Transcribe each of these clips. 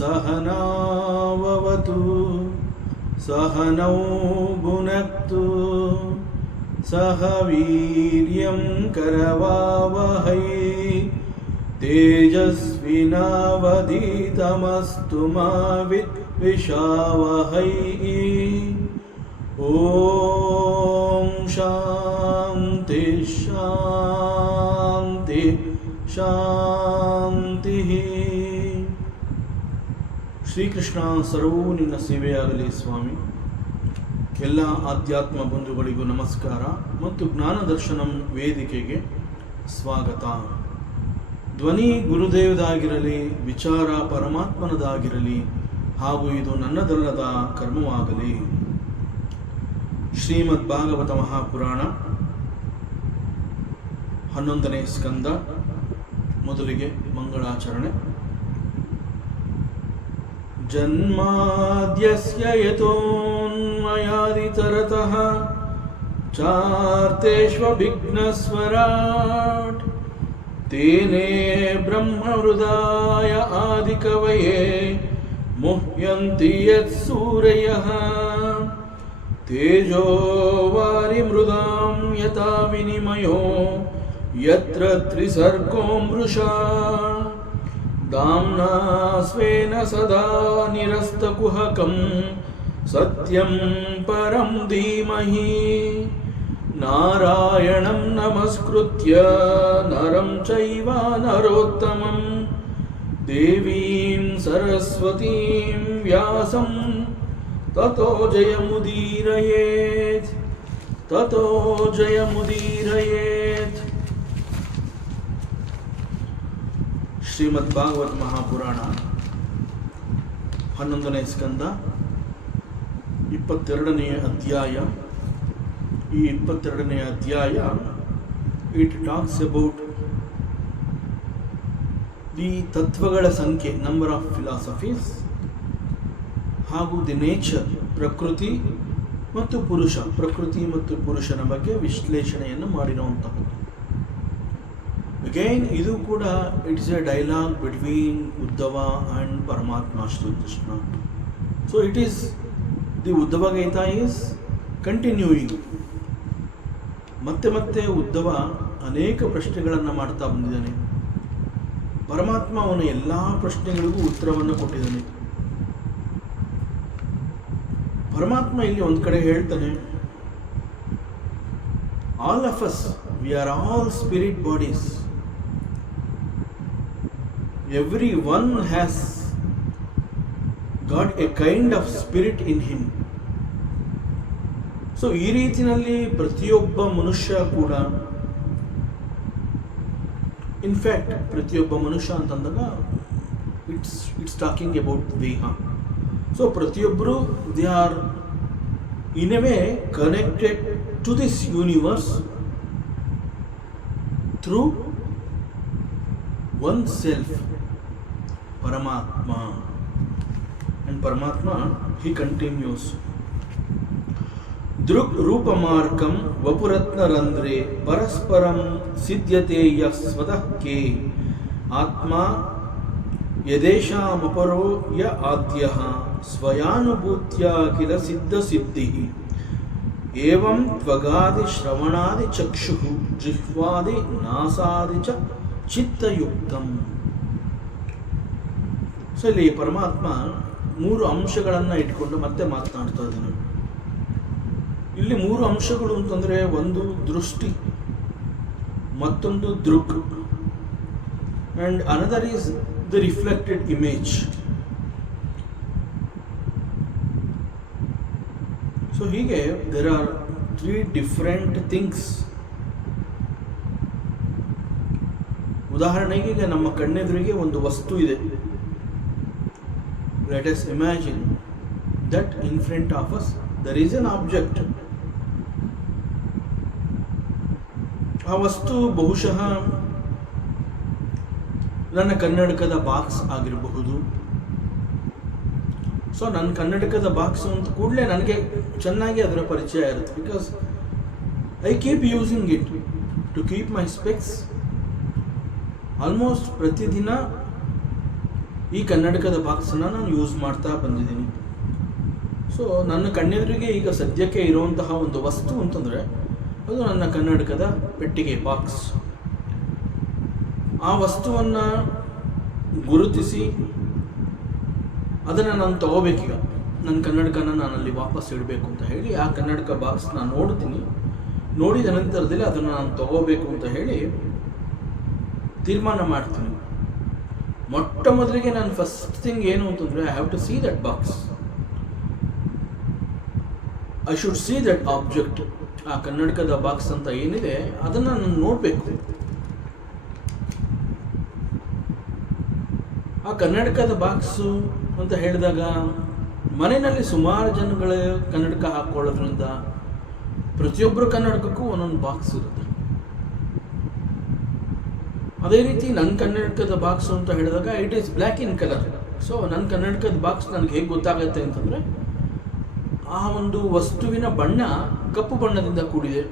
सहनाववतु सहनौ भुनक्तु सह वीर्यं करवावहै तेजस्विनावधीतमस्तु मा विद्विषावहै। ॐ शान्ति शान्ति ಶಾಂತಿಃ. ಶ್ರೀಕೃಷ್ಣ ಸರ್ವೂ ನಿನ್ನ ಸೇವೆಯಾಗಲಿ ಸ್ವಾಮಿ. ಎಲ್ಲ ಆಧ್ಯಾತ್ಮ ಬಂಧುಗಳಿಗೂ ನಮಸ್ಕಾರ ಮತ್ತು ಜ್ಞಾನದರ್ಶನಂ ವೇದಿಕೆಗೆ ಸ್ವಾಗತ. ಧ್ವನಿ ಗುರುದೇವದಾಗಿರಲಿ, ವಿಚಾರ ಪರಮಾತ್ಮನದಾಗಿರಲಿ, ಹಾಗೂ ಇದು ನನ್ನದಲ್ಲದ ಕರ್ಮವಾಗಲಿ. ಶ್ರೀಮದ್ ಭಾಗವತ ಮಹಾಪುರಾಣ 11ನೇ ಸ್ಕಂದ. ಮೊದಲಿಗೆ ಮಂಗಳಾಚರಣೆ. ಜನ್ಮಾದ್ಯಸ್ಯ ಯತೋನ್ಮಯಾದಿತರತಃ ಚಾರ್ತೇಷ್ವಭಿಘ್ನಸ್ವರಾಟ್ ತೇನೇ ಬ್ರಹ್ಮಹೃದಾಯ ಆದಿಕವಯೇ ಮುಹ್ಯಂತಿ ಯತ್ಸೂರಯಃ ತೇಜೋ ವಾರಿಮೃದಾಂ ಯಥಾ ವಿನಿಮಯೋ ಯತ್ರ ತ್ರಿಸರ್ಗೋ ಮೃಷಾ ದಾಮ್ನಾ ಸ್ವೇನ ಸದಾ ನಿರಸ್ತಕುಹಕಂ ಸತ್ಯಂ ಪರಂ ಧೀಮಹಿ. ನಾರಾಯಣಂ ನಮಸ್ಕೃತ್ಯ ನರಂ ಚೈವ ನರೋತ್ತಮಂ ದೇವೀಂ ಸರಸ್ವತೀಂ ವ್ಯಾಸಂ ತತೋ ಜಯಮುದೀರಯೇತ್ ತತೋ ಜಯಮುದೀರಯೇತ್. ಶ್ರೀಮದ್ ಭಾಗವತ ಮಹಾಪುರಾಣ 11ನೇ ಸ್ಕಂದ 22ನೇ ಅಧ್ಯಾಯ. ಈ 22ನೇ ಅಧ್ಯಾಯ ಇಟ್ ಟಾಕ್ಸ್ ಅಬೌಟ್ ದಿ ತತ್ವಗಳ ಸಂಖ್ಯೆ, ನಂಬರ್ ಆಫ್ ಫಿಲಾಸಫೀಸ್, ಹಾಗೂ ದಿ ನೇಚರ್, ಪ್ರಕೃತಿ ಮತ್ತು ಪುರುಷ, ಪ್ರಕೃತಿ ಮತ್ತು ಪುರುಷನ ಬಗ್ಗೆ ವಿಶ್ಲೇಷಣೆಯನ್ನು ಮಾಡಿರುವಂತಹದ್ದು. ಅಗೈನ್ ಇದು ಕೂಡ it's a dialogue between Uddhava and ಪರಮಾತ್ಮ Shrikrishna. So it is the Uddhava Gita is continuing. ಮತ್ತೆ ಮತ್ತೆ ಉದ್ಧವ ಅನೇಕ ಪ್ರಶ್ನೆಗಳನ್ನು ಮಾಡ್ತಾ ಬಂದಿದ್ದಾನೆ. ಪರಮಾತ್ಮ ಅವನ ಎಲ್ಲ ಪ್ರಶ್ನೆಗಳಿಗೂ ಉತ್ತರವನ್ನು ಕೊಟ್ಟಿದ್ದಾನೆ. ಪರಮಾತ್ಮ ಇಲ್ಲಿ ಒಂದು ಕಡೆ ಹೇಳ್ತಾನೆ, all of us we are all spirit bodies. Everyone has got a kind of spirit in him. So ಈ ರೀತಿಯಲ್ಲಿ ಪ್ರತಿಯೊಬ್ಬ ಮನುಷ್ಯ ಕೂಡ, ಇನ್ಫ್ಯಾಕ್ಟ್ ಪ್ರತಿಯೊಬ್ಬ ಮನುಷ್ಯ ಅಂತಂದಾಗ ಇಟ್ಸ್ ಟಾಕಿಂಗ್ ಅಬೌಟ್ ದೇಹ. ಸೊ ಪ್ರತಿಯೊಬ್ಬರು they are in a way connected to this universe through one self, Paramatma. And Paramatma, he continues, Druk Rupamarkam Vapuratna Randre Parasparam Siddhyate Yasvatah Ke Atma Yadesha Maparo Ya Adyaha Swayanubhutya Kila Siddha Siddhihi Evam Tvagadi Shravanadi Chakshuhu Jihvadi Nasadi Cha Chitta Yuktam. So ಇಲ್ಲಿ ಪರಮಾತ್ಮ 3 ಅಂಶಗಳನ್ನು ಇಟ್ಕೊಂಡು ಮತ್ತೆ ಮಾತನಾಡ್ತಾ ಇದ್ದಾನೆ. ಇಲ್ಲಿ 3 ಅಂಶಗಳು ಅಂತಂದರೆ, ಒಂದು ದೃಷ್ಟಿ, ಮತ್ತೊಂದು ದೃಕ್, and another is the reflected image. So ಹೀಗೆ ದೇರ್ ಆರ್ 3 ಡಿಫರೆಂಟ್ ಥಿಂಗ್ಸ್. ಉದಾಹರಣೆಗೆ ಈಗ ನಮ್ಮ ಕಣ್ಣೆದುರಿಗೆ ಒಂದು ವಸ್ತು ಇದೆ. Let us imagine that in front of us there is an object. ಆ ವಸ್ತು ಬಹುಶಃ ನನ್ನ ಕನ್ನಡಕದ ಬಾಕ್ಸ್ ಆಗಿರಬಹುದು. ಸೊ ನನ್ನ ಕನ್ನಡಕದ ಬಾಕ್ಸ್ ಅಂತ ಕೂಡಲೇ ನನಗೆ ಚೆನ್ನಾಗಿ ಅದರ ಪರಿಚಯ ಇರುತ್ತೆ. Because I keep using it to keep my specs. Almost ಪ್ರತಿದಿನ ಈ ಕನ್ನಡಕದ ಬಾಕ್ಸನ್ನು ನಾನು ಯೂಸ್ ಮಾಡ್ತಾ ಬಂದಿದ್ದೀನಿ. ಸೊ ನನ್ನ ಕಣ್ಣೆದುರಿಗೆ ಈಗ ಸದ್ಯಕ್ಕೆ ಇರುವಂತಹ ಒಂದು ವಸ್ತು ಅಂತಂದರೆ ಅದು ನನ್ನ ಕನ್ನಡಕದ ಪೆಟ್ಟಿಗೆ ಬಾಕ್ಸ್. ಆ ವಸ್ತುವನ್ನು ಗುರುತಿಸಿ ಅದನ್ನು ನಾನು ತಗೋಬೇಕೀಗ. ನನ್ನ ಕನ್ನಡಕನ ನಾನಲ್ಲಿ ವಾಪಸ್ ಇಡಬೇಕು ಅಂತ ಹೇಳಿ ಆ ಕನ್ನಡಕ ಬಾಕ್ಸ್ನ ನೋಡ್ತೀನಿ. ನೋಡಿದ ನಂತರದಲ್ಲಿ ಅದನ್ನು ನಾನು ತಗೋಬೇಕು ಅಂತ ಹೇಳಿ ತೀರ್ಮಾನ ಮಾಡ್ತೀನಿ. ಮೊಟ್ಟ ಮೊದಲಿಗೆ ನಾನು ಫಸ್ಟ್ ಥಿಂಗ್ ಏನು ಅಂತಂದರೆ I have to see that box. I should see that object. ಆ ಕನ್ನಡಕದ ಬಾಕ್ಸ್ ಅಂತ ಏನಿದೆ ಅದನ್ನು ನಾನು ನೋಡಬೇಕು. ಆ ಕನ್ನಡಕದ ಬಾಕ್ಸು ಅಂತ ಹೇಳಿದಾಗ ಮನೆಯಲ್ಲಿ ಸುಮಾರು ಜನಗಳ ಕನ್ನಡಕ ಹಾಕ್ಕೊಳ್ಳೋದ್ರಿಂದ ಪ್ರತಿಯೊಬ್ಬರ ಕನ್ನಡಕಕ್ಕೂ ಒಂದೊಂದು ಬಾಕ್ಸ್ ಇರುತ್ತೆ. ಅದೇ ರೀತಿ ನನ್ನ ಕನ್ನಡಕದ ಬಾಕ್ಸ್ ಅಂತ ಹೇಳಿದಾಗ it is black in colour. So ನನ್ನ ಕನ್ನಡಕದ ಬಾಕ್ಸ್ ನನಗೆ ಹೇಗೆ ಗೊತ್ತಾಗುತ್ತೆ ಅಂತಂದರೆ ಆ ಒಂದು ವಸ್ತುವಿನ ಬಣ್ಣ ಕಪ್ಪು ಬಣ್ಣದಿಂದ ಕೂಡಿದೆ.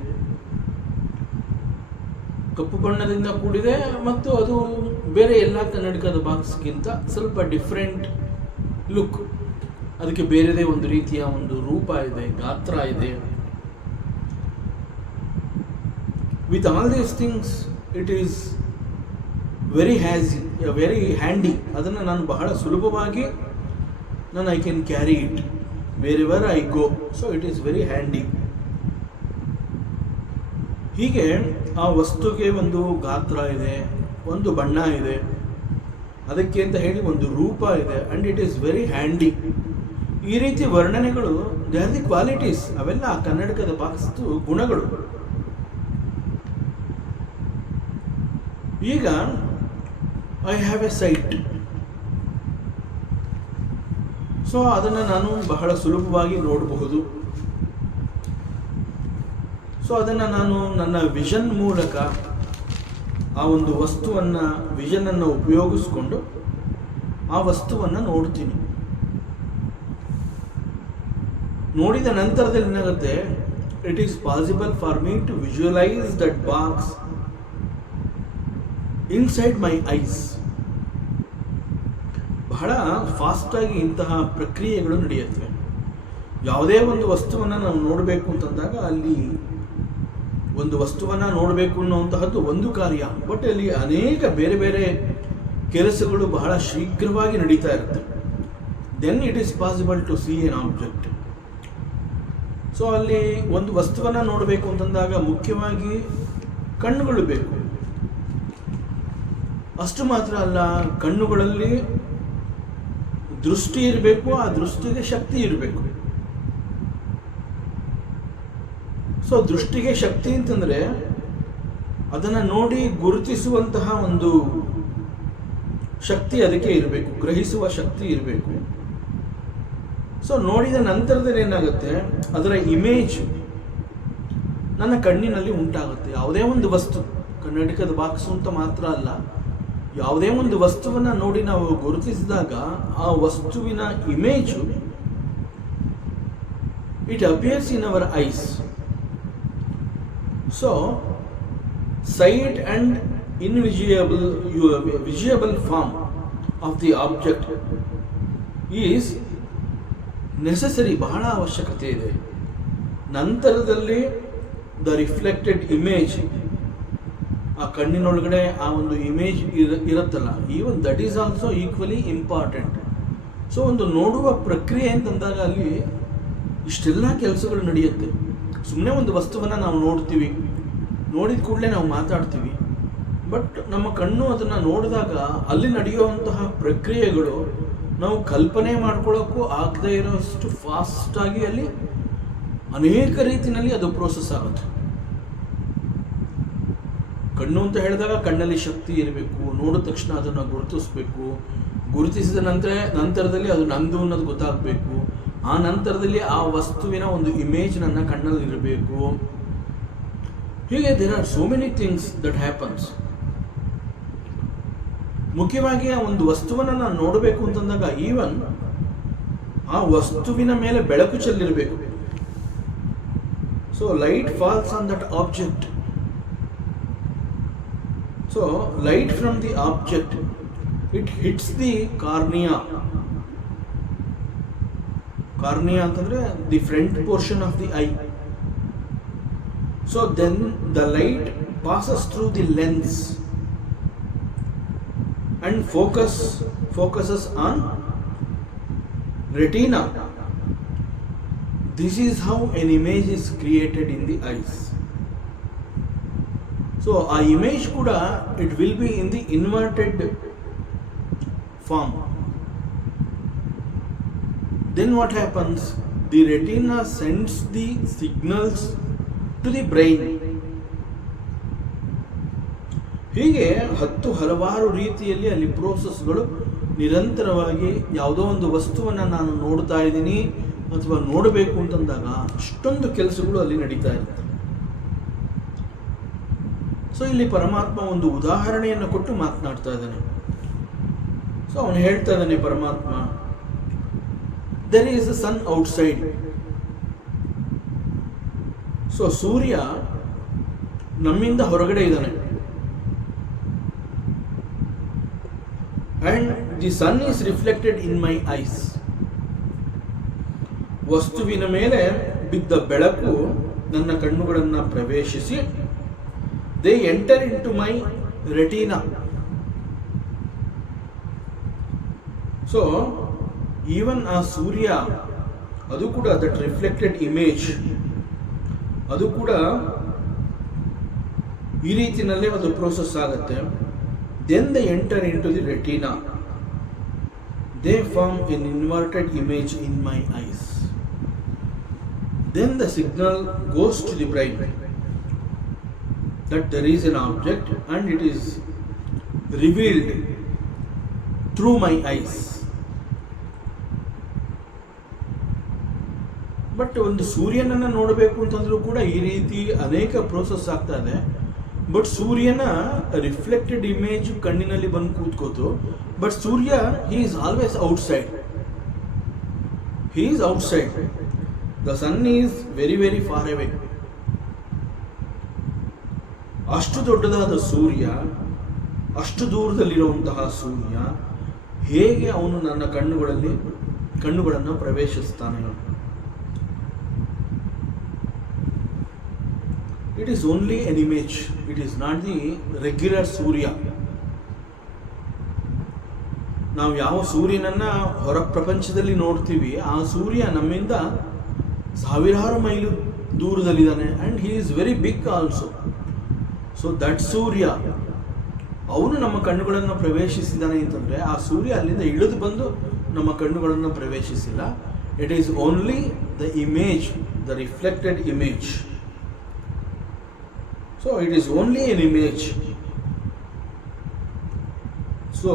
ಕಪ್ಪು ಬಣ್ಣದಿಂದ ಕೂಡಿದೆ ಮತ್ತು ಅದು ಬೇರೆ ಎಲ್ಲ ಕನ್ನಡಕದ ಬಾಕ್ಸ್ಗಿಂತ ಸ್ವಲ್ಪ ಡಿಫ್ರೆಂಟ್ ಲುಕ್. ಅದಕ್ಕೆ ಬೇರೆದೇ ಒಂದು ರೀತಿಯ ಒಂದು ರೂಪ ಇದೆ, ಗಾತ್ರ ಇದೆ. With all these things it is very handy. ಅದನ್ನು ನಾನು ಬಹಳ ಸುಲಭವಾಗಿ I can carry it where I go. So it is very handy. ಹೀಗೆ ಆ ವಸ್ತುಗೆ ಒಂದು ಗಾತ್ರ ಇದೆ, ಒಂದು ಬಣ್ಣ ಇದೆ, ಅದಕ್ಕೆ ಅಂತ ಹೇಳಿ ಒಂದು ರೂಪ ಇದೆ, and it is very handy. ಈ ರೀತಿ ವರ್ಣನೆಗಳು ದೇ ಆರ್ ದಿ ಕ್ವಾಲಿಟೀಸ್. ಅವೆಲ್ಲ ಆ ಕನ್ನಡಕದ ಬಾಕ್ಸ್ದು ಗುಣಗಳು. ಈಗ I have A site. So ಅದನ್ನು ನಾನು ಬಹಳ ಸುಲಭವಾಗಿ ನೋಡಬಹುದು. ಸೊ ಅದನ್ನು ನಾನು ನನ್ನ ವಿಷನ್ ಮೂಲಕ ಆ ಒಂದು ವಿಷನನ್ನು ಉಪಯೋಗಿಸ್ಕೊಂಡು ಆ ವಸ್ತುವನ್ನು ನೋಡ್ತೀನಿ. ನೋಡಿದ ನಂತರದಲ್ಲಿ ಏನಾಗುತ್ತೆ, it is possible for me to visualise that box inside my eyes. ಬಹಳ ಫಾಸ್ಟಾಗಿ ಇಂತಹ ಪ್ರಕ್ರಿಯೆಗಳು ನಡೆಯುತ್ತವೆ. ಯಾವುದೇ ಒಂದು ವಸ್ತುವನ್ನು ನಾವು ನೋಡಬೇಕು ಅಂತಂದಾಗ ಅಲ್ಲಿ ಒಂದು ವಸ್ತುವನ್ನು ನೋಡಬೇಕು ಅನ್ನುವಂತಹದ್ದು ಒಂದು ಕಾರ್ಯ, ಬಟ್ ಅಲ್ಲಿ ಅನೇಕ ಬೇರೆ ಬೇರೆ ಕೆಲಸಗಳು ಬಹಳ ಶೀಘ್ರವಾಗಿ ನಡೀತಾ ಇರುತ್ತೆ. Then it is possible to see an object. So ಅಲ್ಲಿ ಒಂದು ವಸ್ತುವನ್ನು ನೋಡಬೇಕು ಅಂತಂದಾಗ ಮುಖ್ಯವಾಗಿ ಕಣ್ಣುಗಳು ಬೇಕು. ಅಷ್ಟು ಮಾತ್ರ ಅಲ್ಲ, ಕಣ್ಣುಗಳಲ್ಲಿ ದೃಷ್ಟಿ ಇರಬೇಕು, ಆ ದೃಷ್ಟಿಗೆ ಶಕ್ತಿ ಇರಬೇಕು. ಸೊ ದೃಷ್ಟಿಗೆ ಶಕ್ತಿ ಅಂತಂದರೆ ಅದನ್ನು ನೋಡಿ ಗುರುತಿಸುವಂತಹ ಒಂದು ಶಕ್ತಿ ಅದಕ್ಕೆ ಇರಬೇಕು, ಗ್ರಹಿಸುವ ಶಕ್ತಿ ಇರಬೇಕು. ಸೊ ನೋಡಿದ ನಂತರದಲ್ಲಿ ಏನಾಗುತ್ತೆ, ಅದರ ಇಮೇಜ್ ನನ್ನ ಕಣ್ಣಿನಲ್ಲಿ ಉಂಟಾಗುತ್ತೆ. ಯಾವುದೇ ಒಂದು ವಸ್ತು, ಕನ್ನಡಕದ ಬಾಕ್ಸು ಅಂತ ಮಾತ್ರ ಅಲ್ಲ, ಯಾವುದೇ ಒಂದು ವಸ್ತುವನ್ನು ನೋಡಿ ನಾವು ಗುರುತಿಸಿದಾಗ ಆ ವಸ್ತುವಿನ image it appears in our eyes. So sight and visible form of the object is necessary, ಬಹಳ ಅವಶ್ಯಕತೆ ಇದೆ. ನಂತರದಲ್ಲಿ ದ ರಿಫ್ಲೆಕ್ಟೆಡ್ ಇಮೇಜ್, ಆ ಕಣ್ಣಿನೊಳಗಡೆ ಆ ಒಂದು ಇಮೇಜ್ ಇರುತ್ತಲ್ಲ, even that is also equally important. So ಒಂದು ನೋಡುವ ಪ್ರಕ್ರಿಯೆ ಅಂತಂದಾಗ ಅಲ್ಲಿ ಇಷ್ಟೆಲ್ಲ ಕೆಲಸಗಳು ನಡೆಯುತ್ತೆ. ಸುಮ್ಮನೆ ಒಂದು ವಸ್ತುವನ್ನು ನಾವು ನೋಡ್ತೀವಿ, ನೋಡಿದ ಕೂಡಲೇ ನಾವು ಮಾತಾಡ್ತೀವಿ, ಬಟ್ ನಮ್ಮ ಕಣ್ಣು ಅದನ್ನು ನೋಡಿದಾಗ ಅಲ್ಲಿ ನಡೆಯುವಂತಹ ಪ್ರಕ್ರಿಯೆಗಳು ನಾವು ಕಲ್ಪನೆ ಮಾಡ್ಕೊಳ್ಳೋಕ್ಕೂ ಆಗದೇ ಇರೋಷ್ಟು ಫಾಸ್ಟಾಗಿ ಅಲ್ಲಿ ಅನೇಕ ರೀತಿಯಲ್ಲಿ ಅದು ಪ್ರೋಸೆಸ್ ಆಗುತ್ತೆ. ಕಣ್ಣು ಅಂತ ಹೇಳಿದಾಗ ಕಣ್ಣಲ್ಲಿ ಶಕ್ತಿ ಇರಬೇಕು, ನೋಡಿದ ತಕ್ಷಣ ಅದನ್ನು ಗುರುತಿಸ್ಬೇಕು, ಗುರುತಿಸಿದ ನಂತರದಲ್ಲಿ ಅದು ನಂದು ಅನ್ನೋದು ಗೊತ್ತಾಗಬೇಕು, ಆ ನಂತರದಲ್ಲಿ ಆ ವಸ್ತುವಿನ ಒಂದು ಇಮೇಜ್ ನನ್ನ ಕಣ್ಣಲ್ಲಿ ಇರಬೇಕು. ಹೀಗೆ there are so many things that happens. ಮುಖ್ಯವಾಗಿ ಆ ಒಂದು ವಸ್ತುವನ್ನು ನಾನು ನೋಡಬೇಕು ಅಂತಂದಾಗ ಈವನ್ ಆ ವಸ್ತುವಿನ ಮೇಲೆ ಬೆಳಕು ಚೆಲ್ಲಿರಬೇಕು. So light falls on that object. So light from the object, it hits the cornea. Cornea ಅಂತಂದ್ರೆ the front portion of the eye. So then the light passes through the lens and focuses on retina. This is how an image is created in the eyes. So a image kuda it will be in the inverted form. Then what happens? The retina sends the signals to the brain. ಹೀಗೆ ಹಲವಾರು ರೀತಿಯಲ್ಲಿ ಅಲ್ಲಿ ಪ್ರೋಸೆಸ್ಗಳು ನಿರಂತರವಾಗಿ ಯಾವುದೋ ಒಂದು ವಸ್ತುವನ್ನು ನಾನು ನೋಡ್ತಾ ಇದ್ದೀನಿ ಅಥವಾ ನೋಡಬೇಕು ಅಂತಂದಾಗ ಅಷ್ಟೊಂದು ಕೆಲಸಗಳು ಅಲ್ಲಿ ನಡೀತಾ ಇರುತ್ತೆ. ಸೊ ಇಲ್ಲಿ ಪರಮಾತ್ಮ ಒಂದು ಉದಾಹರಣೆಯನ್ನು ಕೊಟ್ಟು ಮಾತನಾಡ್ತಾ ಇದ್ದಾನೆ. ಸೊ ಅವನು ಹೇಳ್ತಾ ಇದ್ದಾನೆ ಪರಮಾತ್ಮ, there is a sun outside. So ಸೂರ್ಯ ನಮ್ಮಿಂದ ಹೊರಗಡೆ ಇದ್ದಾನೆ. And the sun is reflected in my eyes. ವಸ್ತುವಿನ ಮೇಲೆ ಬಿದ್ದ ಬೆಳಕು ನನ್ನ ಕಣ್ಣುಗಳನ್ನು ಪ್ರವೇಶಿಸಿ they enter into my retina. So even ಆ ಸೂರ್ಯ ಅದು ಕೂಡ that reflected image ಅದು ಕೂಡ ಈ ರೀತಿಯಲ್ಲೇ ಅದು ಪ್ರೋಸೆಸ್ ಆಗುತ್ತೆ. Then they enter into the retina. They form an inverted image in my eyes. Then the signal goes to the brain that there is an object and it is revealed through my eyes. But ಒಂದು ಸೂರ್ಯನನ್ನು ನೋಡಬೇಕು ಅಂತಂದ್ರೂ ಕೂಡ ಈ ರೀತಿ ಅನೇಕ process ಆಗ್ತಾ ಇದೆ. ಬಟ್ ಸೂರ್ಯನ ರಿಫ್ಲೆಕ್ಟೆಡ್ ಇಮೇಜ್ ಕಣ್ಣಿನಲ್ಲಿ ಬಂದು ಕೂತ್ಕೋತು. But Surya he is always outside. He is outside. The sun is very very far away. ಅಷ್ಟು ದೊಡ್ಡದಾದ ಸೂರ್ಯ, ಅಷ್ಟು ದೂರದಲ್ಲಿರುವಂತಹ ಸೂರ್ಯ ಹೇಗೆ ಅವನು ನನ್ನ ಕಣ್ಣುಗಳನ್ನು ಪ್ರವೇಶಿಸ್ತಾನೆ? It is only an image. It is not the regular Surya. ನಾವು ಯಾವ ಸೂರ್ಯನನ್ನ ಹೊರ ಪ್ರಪಂಚದಲ್ಲಿ ನೋಡ್ತೀವಿ, ಆ ಸೂರ್ಯ ನಮ್ಮಿಂದ ಸಾವಿರಾರು ಮೈಲು ದೂರದಲ್ಲಿದ್ದಾನೆ. And he is very big also. So that Surya ಅವನು ನಮ್ಮ ಕಣ್ಣುಗಳನ್ನು ಪ್ರವೇಶಿಸಿದ್ದಾನೆ ಅಂತಂದರೆ ಆ ಸೂರ್ಯ ಅಲ್ಲಿಂದ ಇಳಿದು ಬಂದು ನಮ್ಮ ಕಣ್ಣುಗಳನ್ನು ಪ್ರವೇಶಿಸಿಲ್ಲ. It is only the image, the reflected image. So it is only an image. So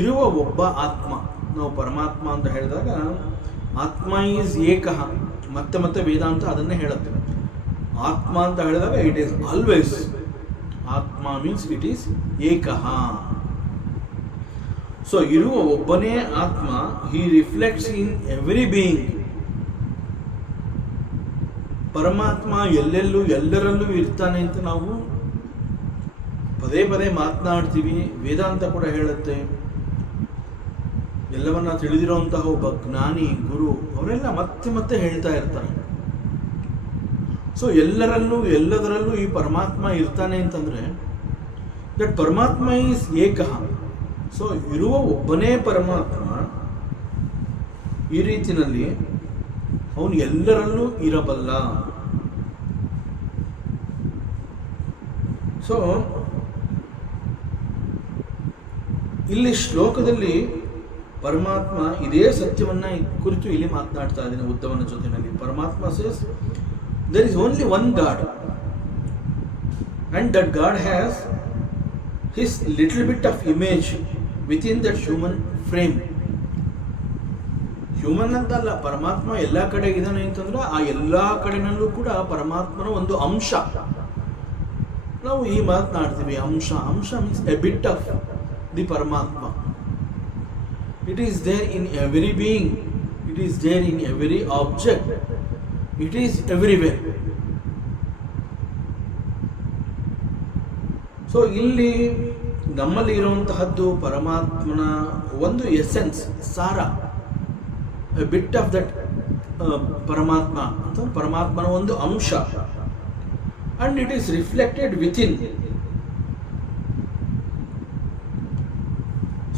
ಇರುವ ಒಬ್ಬ ಆತ್ಮ, ನಾವು ಪರಮಾತ್ಮ ಅಂತ ಹೇಳಿದಾಗ ಆತ್ಮ ಈಸ್ ಏಕಃ. ಮತ್ತೆ ವೇದಾಂತ ಅದನ್ನೇ ಹೇಳುತ್ತೆ. ಆತ್ಮ ಅಂತ ಹೇಳಿದಾಗ ಇಟ್ ಈಸ್ ಆಲ್ವೇಸ್. ಆತ್ಮ ಮೀನ್ಸ್ ಇಟ್ ಈಸ್ ಏಕಃ. ಸೊ ಇರುವ ಒಬ್ಬನೇ ಆತ್ಮ, ಹಿ ರಿಫ್ಲೆಕ್ಟ್ಸ್ ಇನ್ ಎವ್ರಿ ಬೀಯಿಂಗ್. ಪರಮಾತ್ಮ ಎಲ್ಲರಲ್ಲೂ ಇರ್ತಾನೆ ಅಂತ ನಾವು ಪದೇ ಮಾತನಾಡ್ತೀವಿ. ವೇದಾಂತ ಕೂಡ ಹೇಳುತ್ತೆ. ಎಲ್ಲವನ್ನ ತಿಳಿದಿರುವಂತಹ ಒಬ್ಬ ಜ್ಞಾನಿ ಗುರು ಅವರೆಲ್ಲ ಮತ್ತೆ ಹೇಳ್ತಾ ಇರ್ತಾರೆ. ಸೊ ಎಲ್ಲದರಲ್ಲೂ ಈ ಪರಮಾತ್ಮ ಇರ್ತಾನೆ ಅಂತಂದ್ರೆ ದಟ್ ಪರಮಾತ್ಮ ಈಸ್ ಏಕಃ. ಸೊ ಇರುವ ಒಬ್ಬನೇ ಪರಮಾತ್ಮ ಈ ರೀತಿಯಲ್ಲಿ ಅವನು ಎಲ್ಲರಲ್ಲೂ ಇರಬಲ್ಲ. ಸೊ ಇಲ್ಲಿ ಶ್ಲೋಕದಲ್ಲಿ ಪರಮಾತ್ಮ ಇದೇ ಸತ್ಯವನ್ನ ಕುರಿತು ಇಲ್ಲಿ ಮಾತನಾಡ್ತಾ ಇದ್ದಾನೆ ಉದ್ಧವನ ಜೊತೆಯಲ್ಲಿ. ಪರಮಾತ್ಮ says there is only one God, and that God has his little bit of image within that human frame. Human ಅಂತಲ್ಲ, ಪರಮಾತ್ಮ ಎಲ್ಲ ಕಡೆ ಇದ್ದಾನೆ ಅಂತಂದ್ರೆ ಆ ಎಲ್ಲ ಕಡೆನಲ್ಲೂ ಕೂಡ ಪರಮಾತ್ಮನ ಒಂದು ಅಂಶ. ನಾವು ಈ ಮಾತನಾಡ್ತೀವಿ ಅಂಶ. Amsha means a bit of the Paramatma. It is there in every being, it is there in every object, it is everywhere. So ಇಲ್ಲಿ ನಮ್ಮಲ್ಲಿ ಇರುವಂತಹದ್ದು ಪರಮಾತ್ಮನ ಒಂದು ಎಸೆನ್ಸ್, ಸಾರ, ಎ ಬಿಟ್ ಆಫ್ ದಟ್ ಪರಮಾತ್ಮ ಅಥವಾ ಪರಮಾತ್ಮನ ಒಂದು ಅಂಶ, and it is reflected within.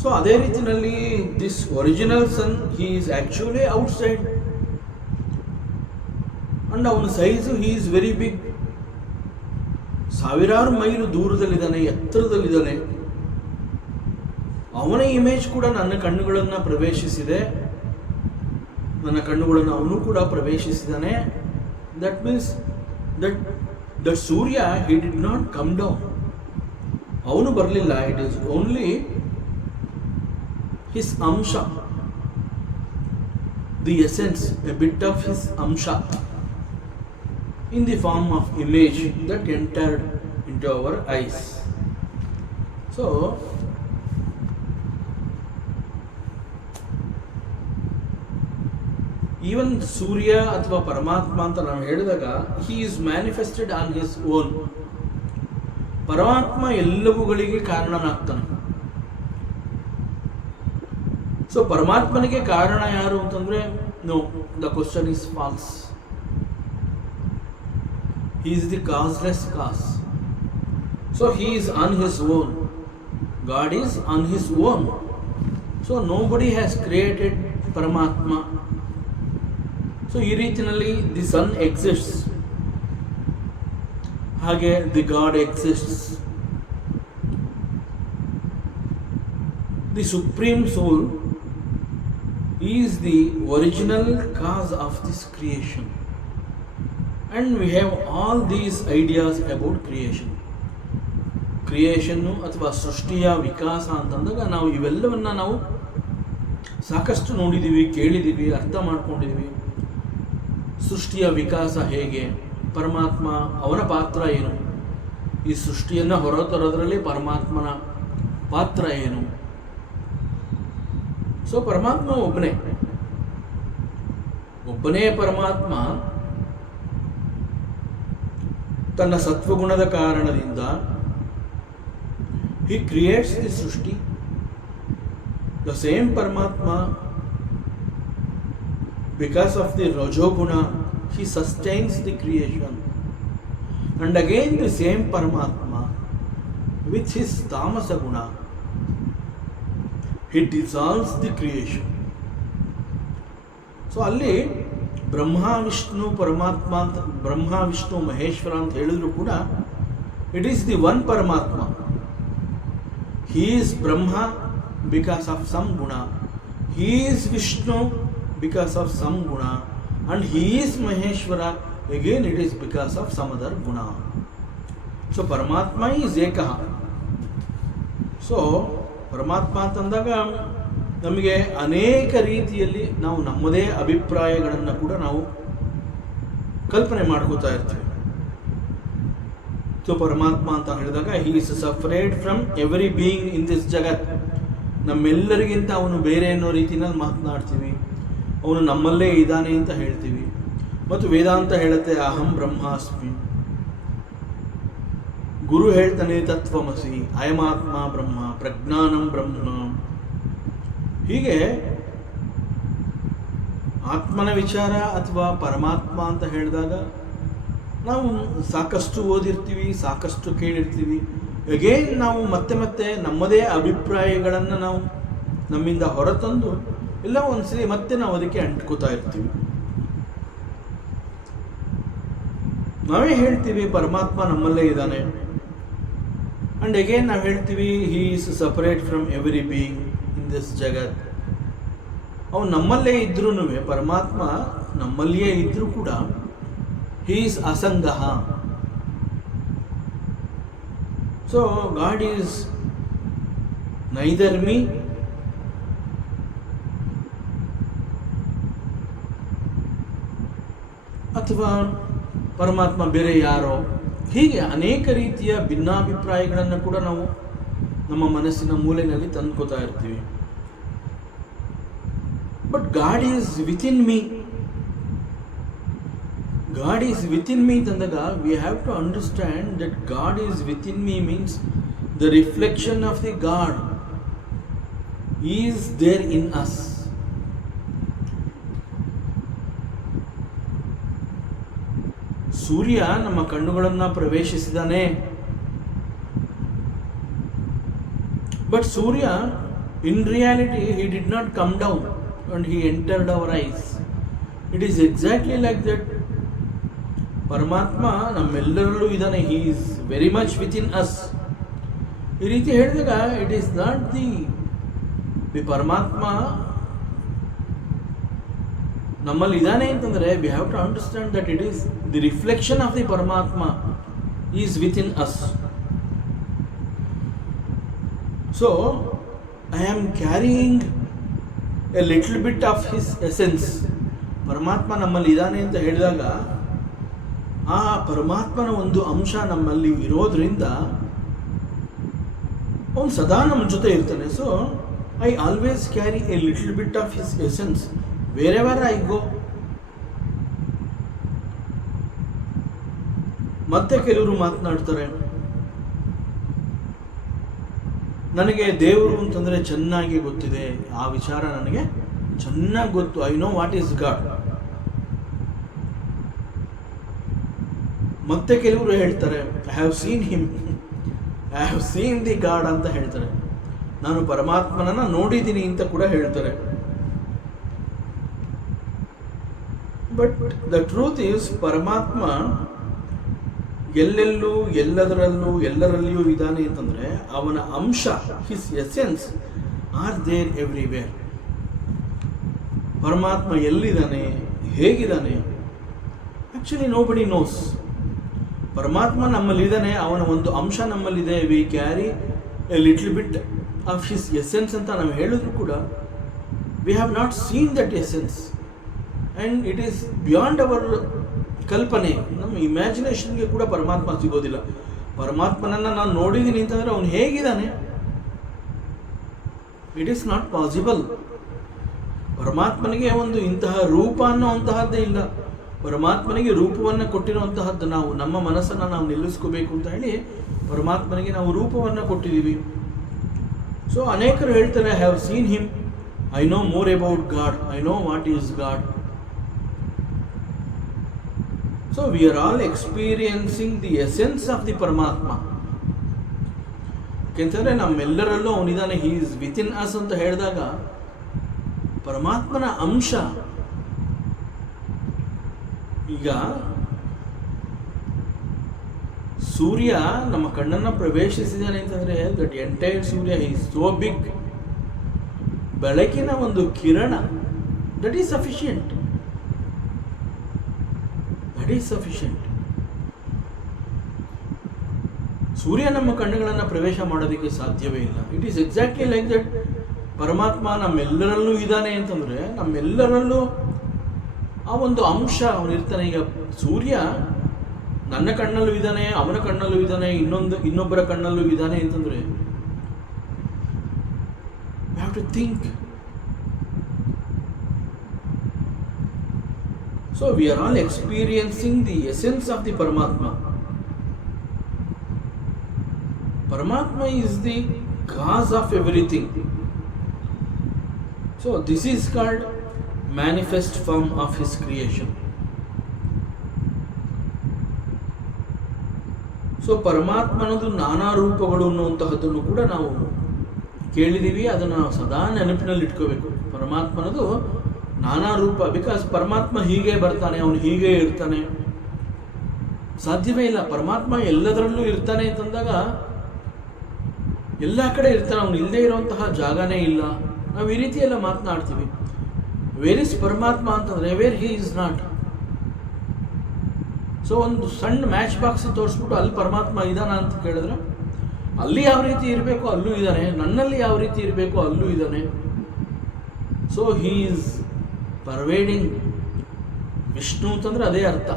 So ಅದೇ ರೀತಿಯಲ್ಲಿ this original sun, he is actually outside, and ಅವನ size he is very big. ಸಾವಿರಾರು ಮೈಲು ದೂರದಲ್ಲಿದ್ದಾನೆ, ಎತ್ತರದಲ್ಲಿದ್ದಾನೆ. ಅವನ ಇಮೇಜ್ ಕೂಡ ನನ್ನ ಕಣ್ಣುಗಳನ್ನು ಪ್ರವೇಶಿಸಿದೆ, ನನ್ನ ಕಣ್ಣುಗಳನ್ನು ಅವನು ಕೂಡ ಪ್ರವೇಶಿಸಿದ್ದಾನೆ. That means that Surya he did not come down, ಅವನು ಬರಲಿಲ್ಲ. It is only his amsha, the essence, a bit of his amsha in the form of image that entered into our eyes. So even Surya ಅಥವಾ ಪರಮಾತ್ಮ ಅಂತ ನಾವು ಹೇಳಿದಾಗ he is manifested on his own. ಪರಮಾತ್ಮ ಎಲ್ಲವುಗಳಿಗೆ ಕಾರಣನಾಗ್ತಾನೆ. So ಪರಮಾತ್ಮನಿಗೆ ಕಾರಣ ಯಾರು ಅಂತಂದ್ರೆ no, the question is false. He is the causeless cause. So he is on his own. God is on his own. So nobody has created Paramatma. So ಈ ರೀತಿಯಲ್ಲಿ the sun exists. ಹಾಗೆ the God exists. The supreme soul is the original cause of this creation. And we have all these ideas about creation. Creation ಅಥವಾ ಸೃಷ್ಟಿಯ ವಿಕಾಸ ಅಂತಂದಾಗ ನಾವು ಇವೆಲ್ಲವನ್ನು ನಾವು ಸಾಕಷ್ಟು ನೋಡಿದ್ದೀವಿ, ಕೇಳಿದ್ದೀವಿ, ಅರ್ಥ ಮಾಡ್ಕೊಂಡಿದ್ದೀವಿ. ಸೃಷ್ಟಿಯ ವಿಕಾಸ ಹೇಗೆ, ಪರಮಾತ್ಮ ಅವನ ಪಾತ್ರ ಏನು, ಈ ಸೃಷ್ಟಿಯನ್ನು ಹೊರತರೋದ್ರಲ್ಲಿ ಪರಮಾತ್ಮನ ಪಾತ್ರ ಏನು. ಸೊ ಪರಮಾತ್ಮ ಒಬ್ಬನೇ ಪರಮಾತ್ಮ ತನ್ನ ಸತ್ವಗುಣದ ಕಾರಣದಿಂದ he creates the ಸೃಷ್ಟಿ. The same Paramatma, because of the Rajoguna, he sustains the creation. And again the same Paramatma, with his Tamasa Guna, he dissolves the creation. So ಅಲ್ಲಿ ಬ್ರಹ್ಮ ವಿಷ್ಣು ಪರಮಾತ್ಮ ಅಂತ, ಬ್ರಹ್ಮ ವಿಷ್ಣು ಮಹೇಶ್ವರ ಅಂತ ಹೇಳಿದ್ರು ಕೂಡ it is the one Paramatma. He is Brahma because of some guna, he is Vishnu because of some guna, and he is Maheshwara again it is because of some other guna. So Paramatma is ಏಕಃ. So ಪರಮಾತ್ಮ ಅಂತಂದಾಗ ನಮಗೆ ಅನೇಕ ರೀತಿಯಲ್ಲಿ ನಾವು ನಮ್ಮದೇ ಅಭಿಪ್ರಾಯಗಳನ್ನು ಕೂಡ ನಾವು ಕಲ್ಪನೆ ಮಾಡ್ಕೋತಾ ಇರ್ತೀವಿ. ಸೊ ಪರಮಾತ್ಮ ಅಂತ ಹೇಳಿದಾಗ he is separate from every being in this jagat. ನಮ್ಮೆಲ್ಲರಿಗಿಂತ ಅವನು ಬೇರೆ ಅನ್ನೋ ರೀತಿಯಲ್ಲಿ ಮಾತನಾಡ್ತೀವಿ. ಅವನು ನಮ್ಮಲ್ಲೇ ಇದ್ದಾನೆ ಅಂತ ಹೇಳ್ತೀವಿ. ಮತ್ತು ವೇದಾಂತ ಹೇಳುತ್ತೆ ಅಹಂ ಬ್ರಹ್ಮಾಸ್ಮಿ. ಗುರು ಹೇಳ್ತಾನೆ ತತ್ವಮಸಿ, ಅಯಮಾತ್ಮ ಬ್ರಹ್ಮ, ಪ್ರಜ್ಞಾನಂ ಬ್ರಹ್ಮ. ಹೀಗೆ ಆತ್ಮನ ವಿಚಾರ ಅಥವಾ ಪರಮಾತ್ಮ ಅಂತ ಹೇಳಿದಾಗ ನಾವು ಸಾಕಷ್ಟು ಓದಿರ್ತೀವಿ, ಸಾಕಷ್ಟು ಕೇಳಿರ್ತೀವಿ. ಅಗೇನ್ ನಾವು ಮತ್ತೆ ನಮ್ಮದೇ ಅಭಿಪ್ರಾಯಗಳನ್ನು ನಾವು ನಮ್ಮಿಂದ ಹೊರತಂದು ಎಲ್ಲ ಒಂದ್ಸಲಿ ಮತ್ತೆ ನಾವು ಅದಕ್ಕೆ ಅಂಟ್ಕೋತಾ ಇರ್ತೀವಿ. ನಾವೇ ಹೇಳ್ತೀವಿ ಪರಮಾತ್ಮ ನಮ್ಮಲ್ಲೇ ಇದ್ದಾನೆ, ಅಂಡ್ ಅಗೇನ್ ನಾವು ಹೇಳ್ತೀವಿ he is separate from every being in this jagat. ಅವನು ನಮ್ಮಲ್ಲೇ ಇದ್ರೂ, ಪರಮಾತ್ಮ ನಮ್ಮಲ್ಲಿಯೇ ಇದ್ರೂ ಕೂಡ He is Asangaha. So God is neither me ಅಥವಾ ಪರಮಾತ್ಮ ಬೇರೆ ಯಾರೋ, ಹೀಗೆ ಅನೇಕ ರೀತಿಯ ಭಿನ್ನಾಭಿಪ್ರಾಯಗಳನ್ನು ಕೂಡ ನಾವು ನಮ್ಮ ಮನಸ್ಸಿನ ಮೂಲೆಯಲ್ಲಿ ತಂದ್ಕೋತಾ ಇರ್ತೀವಿ. But God is within me. God is within me ಅಂತಂದಾಗ we have to understand that God is within me means the reflection of the God is there in us. ಸೂರ್ಯ ನಮ್ಮ ಕಣ್ಣುಗಳನ್ನು ಪ್ರವೇಶಿಸಿದಾನೆ, but Surya in reality he did not come down and he entered our eyes. It is exactly like that. ಪರಮಾತ್ಮ ನಮ್ಮೆಲ್ಲರಲ್ಲೂ ಇದ್ದಾನೆ. he is very much within us. ಈ ರೀತಿ ಹೇಳಿದಾಗ it is not the ಪರಮಾತ್ಮ ನಮ್ಮಲ್ಲಿ ಇದ್ದಾನೆ ಅಂತಂದರೆ we have to understand that it is the reflection of the Paramatma is within us. So I am carrying a little bit of his essence. ಪರಮಾತ್ಮ ನಮ್ಮಲ್ಲಿ ಇದ್ದಾನೆ ಅಂತ ಹೇಳಿದಾಗ ಆ ಪರಮಾತ್ಮನ ಒಂದು ಅಂಶ ನಮ್ಮಲ್ಲಿ ಇರೋದ್ರಿಂದ ಅವನು ಸದಾ ನಮ್ಮ ಜೊತೆ ಇರ್ತಾನೆ. So I always carry A little bit of his essence wherever I go. ಮತ್ತೆ ಕೆಲವರು ಮಾತನಾಡ್ತಾರೆ, ನನಗೆ ದೇವರು ಅಂತಂದರೆ ಚೆನ್ನಾಗಿ ಗೊತ್ತಿದೆ, ಆ ವಿಚಾರ ನನಗೆ ಚೆನ್ನಾಗಿ ಗೊತ್ತು, I know what is god. ಮತ್ತೆ ಕೆಲವರು ಹೇಳ್ತಾರೆ I have seen him, I have seen the god ಅಂತ ಹೇಳ್ತಾರೆ, ನಾನು ಪರಮಾತ್ಮನನ್ನ ನೋಡಿದ್ದೀನಿ ಅಂತ ಕೂಡ ಹೇಳ್ತಾರೆ. ಬಟ್ ದ ಟ್ರೂತ್ ಈಸ್ ಪರಮಾತ್ಮ ಎಲ್ಲೆಲ್ಲೂ ಎಲ್ಲದರಲ್ಲೂ ಎಲ್ಲರಲ್ಲಿಯೂ ಇದ್ದಾನೆ ಅಂತಂದರೆ ಅವನ ಅಂಶ, his essence are there everywhere. ಪರಮಾತ್ಮ ಎಲ್ಲಿದ್ದಾನೆ, ಹೇಗಿದ್ದಾನೆ, ಆ್ಯಕ್ಚುಲಿ ನೋಬಡಿ ನೋಸ್. ಪರಮಾತ್ಮ ನಮ್ಮಲ್ಲಿದ್ದಾನೆ, ಅವನ ಒಂದು ಅಂಶ ನಮ್ಮಲ್ಲಿದೆ. We carry A little bit of his essence ಅಂತ ನಾವು ಹೇಳಿದ್ರು ಕೂಡ we have not seen that essence and it is beyond our ಕಲ್ಪನೆ. ನಮ್ಮ ಇಮ್ಯಾಜಿನೇಷನ್ಗೆ ಕೂಡ ಪರಮಾತ್ಮ ಸಿಗೋದಿಲ್ಲ. ಪರಮಾತ್ಮನನ್ನು ನಾನು ನೋಡಿದ್ದೀನಿ ಅಂತಂದರೆ ಅವನು ಹೇಗಿದ್ದಾನೆ, ಇಟ್ ಈಸ್ ನಾಟ್ ಪಾಸಿಬಲ್. ಪರಮಾತ್ಮನಿಗೆ ಒಂದು ಇಂತಹ ರೂಪ ಅನ್ನೋ ಅಂತಹದ್ದೇ ಇಲ್ಲ. ಪರಮಾತ್ಮನಿಗೆ ರೂಪವನ್ನು ಕೊಟ್ಟಿರುವಂತಹದ್ದು ನಾವು, ನಮ್ಮ ಮನಸ್ಸನ್ನು ನಾವು ನಿಲ್ಲಿಸ್ಕೋಬೇಕು ಅಂತ ಹೇಳಿ ಪರಮಾತ್ಮನಿಗೆ ನಾವು ರೂಪವನ್ನು ಕೊಟ್ಟಿದ್ದೀವಿ. ಸೊ ಅನೇಕರು ಹೇಳ್ತಾರೆ I have seen him, I know more about god, I know what is god. So we are all experiencing the essence of the ಪರಮಾತ್ಮ. ಯಾಕೆಂತಂದರೆ ನಮ್ಮೆಲ್ಲರಲ್ಲೂ ಅವನಿದ್ದಾನೆ, ಹಿ ಈಸ್ ವಿತಿನ್ ಅಸ್ ಅಂತ ಹೇಳಿದಾಗ ಪರಮಾತ್ಮನ ಅಂಶ. ಈಗ ಸೂರ್ಯ ನಮ್ಮ ಕಣ್ಣನ್ನು ಪ್ರವೇಶಿಸಿದ್ದಾನೆ ಅಂತಂದರೆ that entire Surya is so big. ಬೆಳಕಿನ ಒಂದು ಕಿರಣ that is sufficient, that is sufficient. ಸೂರ್ಯ ನಮ್ಮ ಕಣ್ಣುಗಳನ್ನು ಪ್ರವೇಶ ಮಾಡೋದಕ್ಕೆ ಸಾಧ್ಯವೇ ಇಲ್ಲ. It is exactly like that. ಪರಮಾತ್ಮ ನಮ್ಮೆಲ್ಲರಲ್ಲೂ ಇದ್ದಾನೆ ಅಂತಂದರೆ ನಮ್ಮೆಲ್ಲರಲ್ಲೂ ಆ ಒಂದು ಅಂಶ ಅವನಿರ್ತಾನೆ. ಈಗ ಸೂರ್ಯ ನನ್ನ ಕಣ್ಣಲ್ಲೂ ಇದ್ದಾನೆ, ಅವನ ಕಣ್ಣಲ್ಲೂ ಇದ್ದಾನೆ, ಇನ್ನೊಬ್ಬರ ಕಣ್ಣಲ್ಲೂ ಇದ್ದಾನೆ ಅಂತಂದರೆ we have to think. So we are all experiencing the essence of the Paramatma. Paramatma is the cause of everything. So this is called manifest form of his creation. So ಪರಮಾತ್ಮನದು ನಾನಾ ರೂಪಗಳು ಅನ್ನುವಂತಹದ್ದನ್ನು ಕೂಡ ನಾವು ಕೇಳಿದ್ದೀವಿ. ಅದನ್ನು ನಾವು ಸದಾ ನೆನಪಿನಲ್ಲಿ ಇಟ್ಕೋಬೇಕು. ಪರಮಾತ್ಮನದು ನಾನಾ ರೂಪ. ಬಿಕಾಸ್ ಪರಮಾತ್ಮ ಹೀಗೆ ಬರ್ತಾನೆ, ಅವನು ಹೀಗೆ ಇರ್ತಾನೆ, ಸಾಧ್ಯವೇ ಇಲ್ಲ. ಪರಮಾತ್ಮ ಎಲ್ಲದರಲ್ಲೂ ಇರ್ತಾನೆ ಅಂತಂದಾಗ ಎಲ್ಲ ಕಡೆ ಇರ್ತಾನೆ, ಅವನು ಇಲ್ಲದೆ ಇರುವಂತಹ ಜಾಗನೇ ಇಲ್ಲ. ನಾವು ಈ ರೀತಿ ಎಲ್ಲ ಮಾತನಾಡ್ತೀವಿ. ವೇರ್ ಇಸ್ ಪರಮಾತ್ಮ ಅಂತಂದರೆ wear he is not. So ಒಂದು ಸಣ್ಣ ಮ್ಯಾಚ್ ಬಾಕ್ಸ್ ತೋರಿಸ್ಬಿಟ್ಟು ಅಲ್ಲಿ ಪರಮಾತ್ಮ ಇದ್ದಾನ ಅಂತ ಕೇಳಿದ್ರೆ ಅಲ್ಲಿ ಯಾವ ರೀತಿ ಇರಬೇಕು ಅಲ್ಲೂ ಇದ್ದಾನೆ, ನನ್ನಲ್ಲಿ ಯಾವ ರೀತಿ ಇರಬೇಕು ಅಲ್ಲೂ ಇದ್ದಾನೆ. So he is pervading. Vishnu ಅಂತಂದ್ರೆ ಅದೇ ಅರ್ಥ.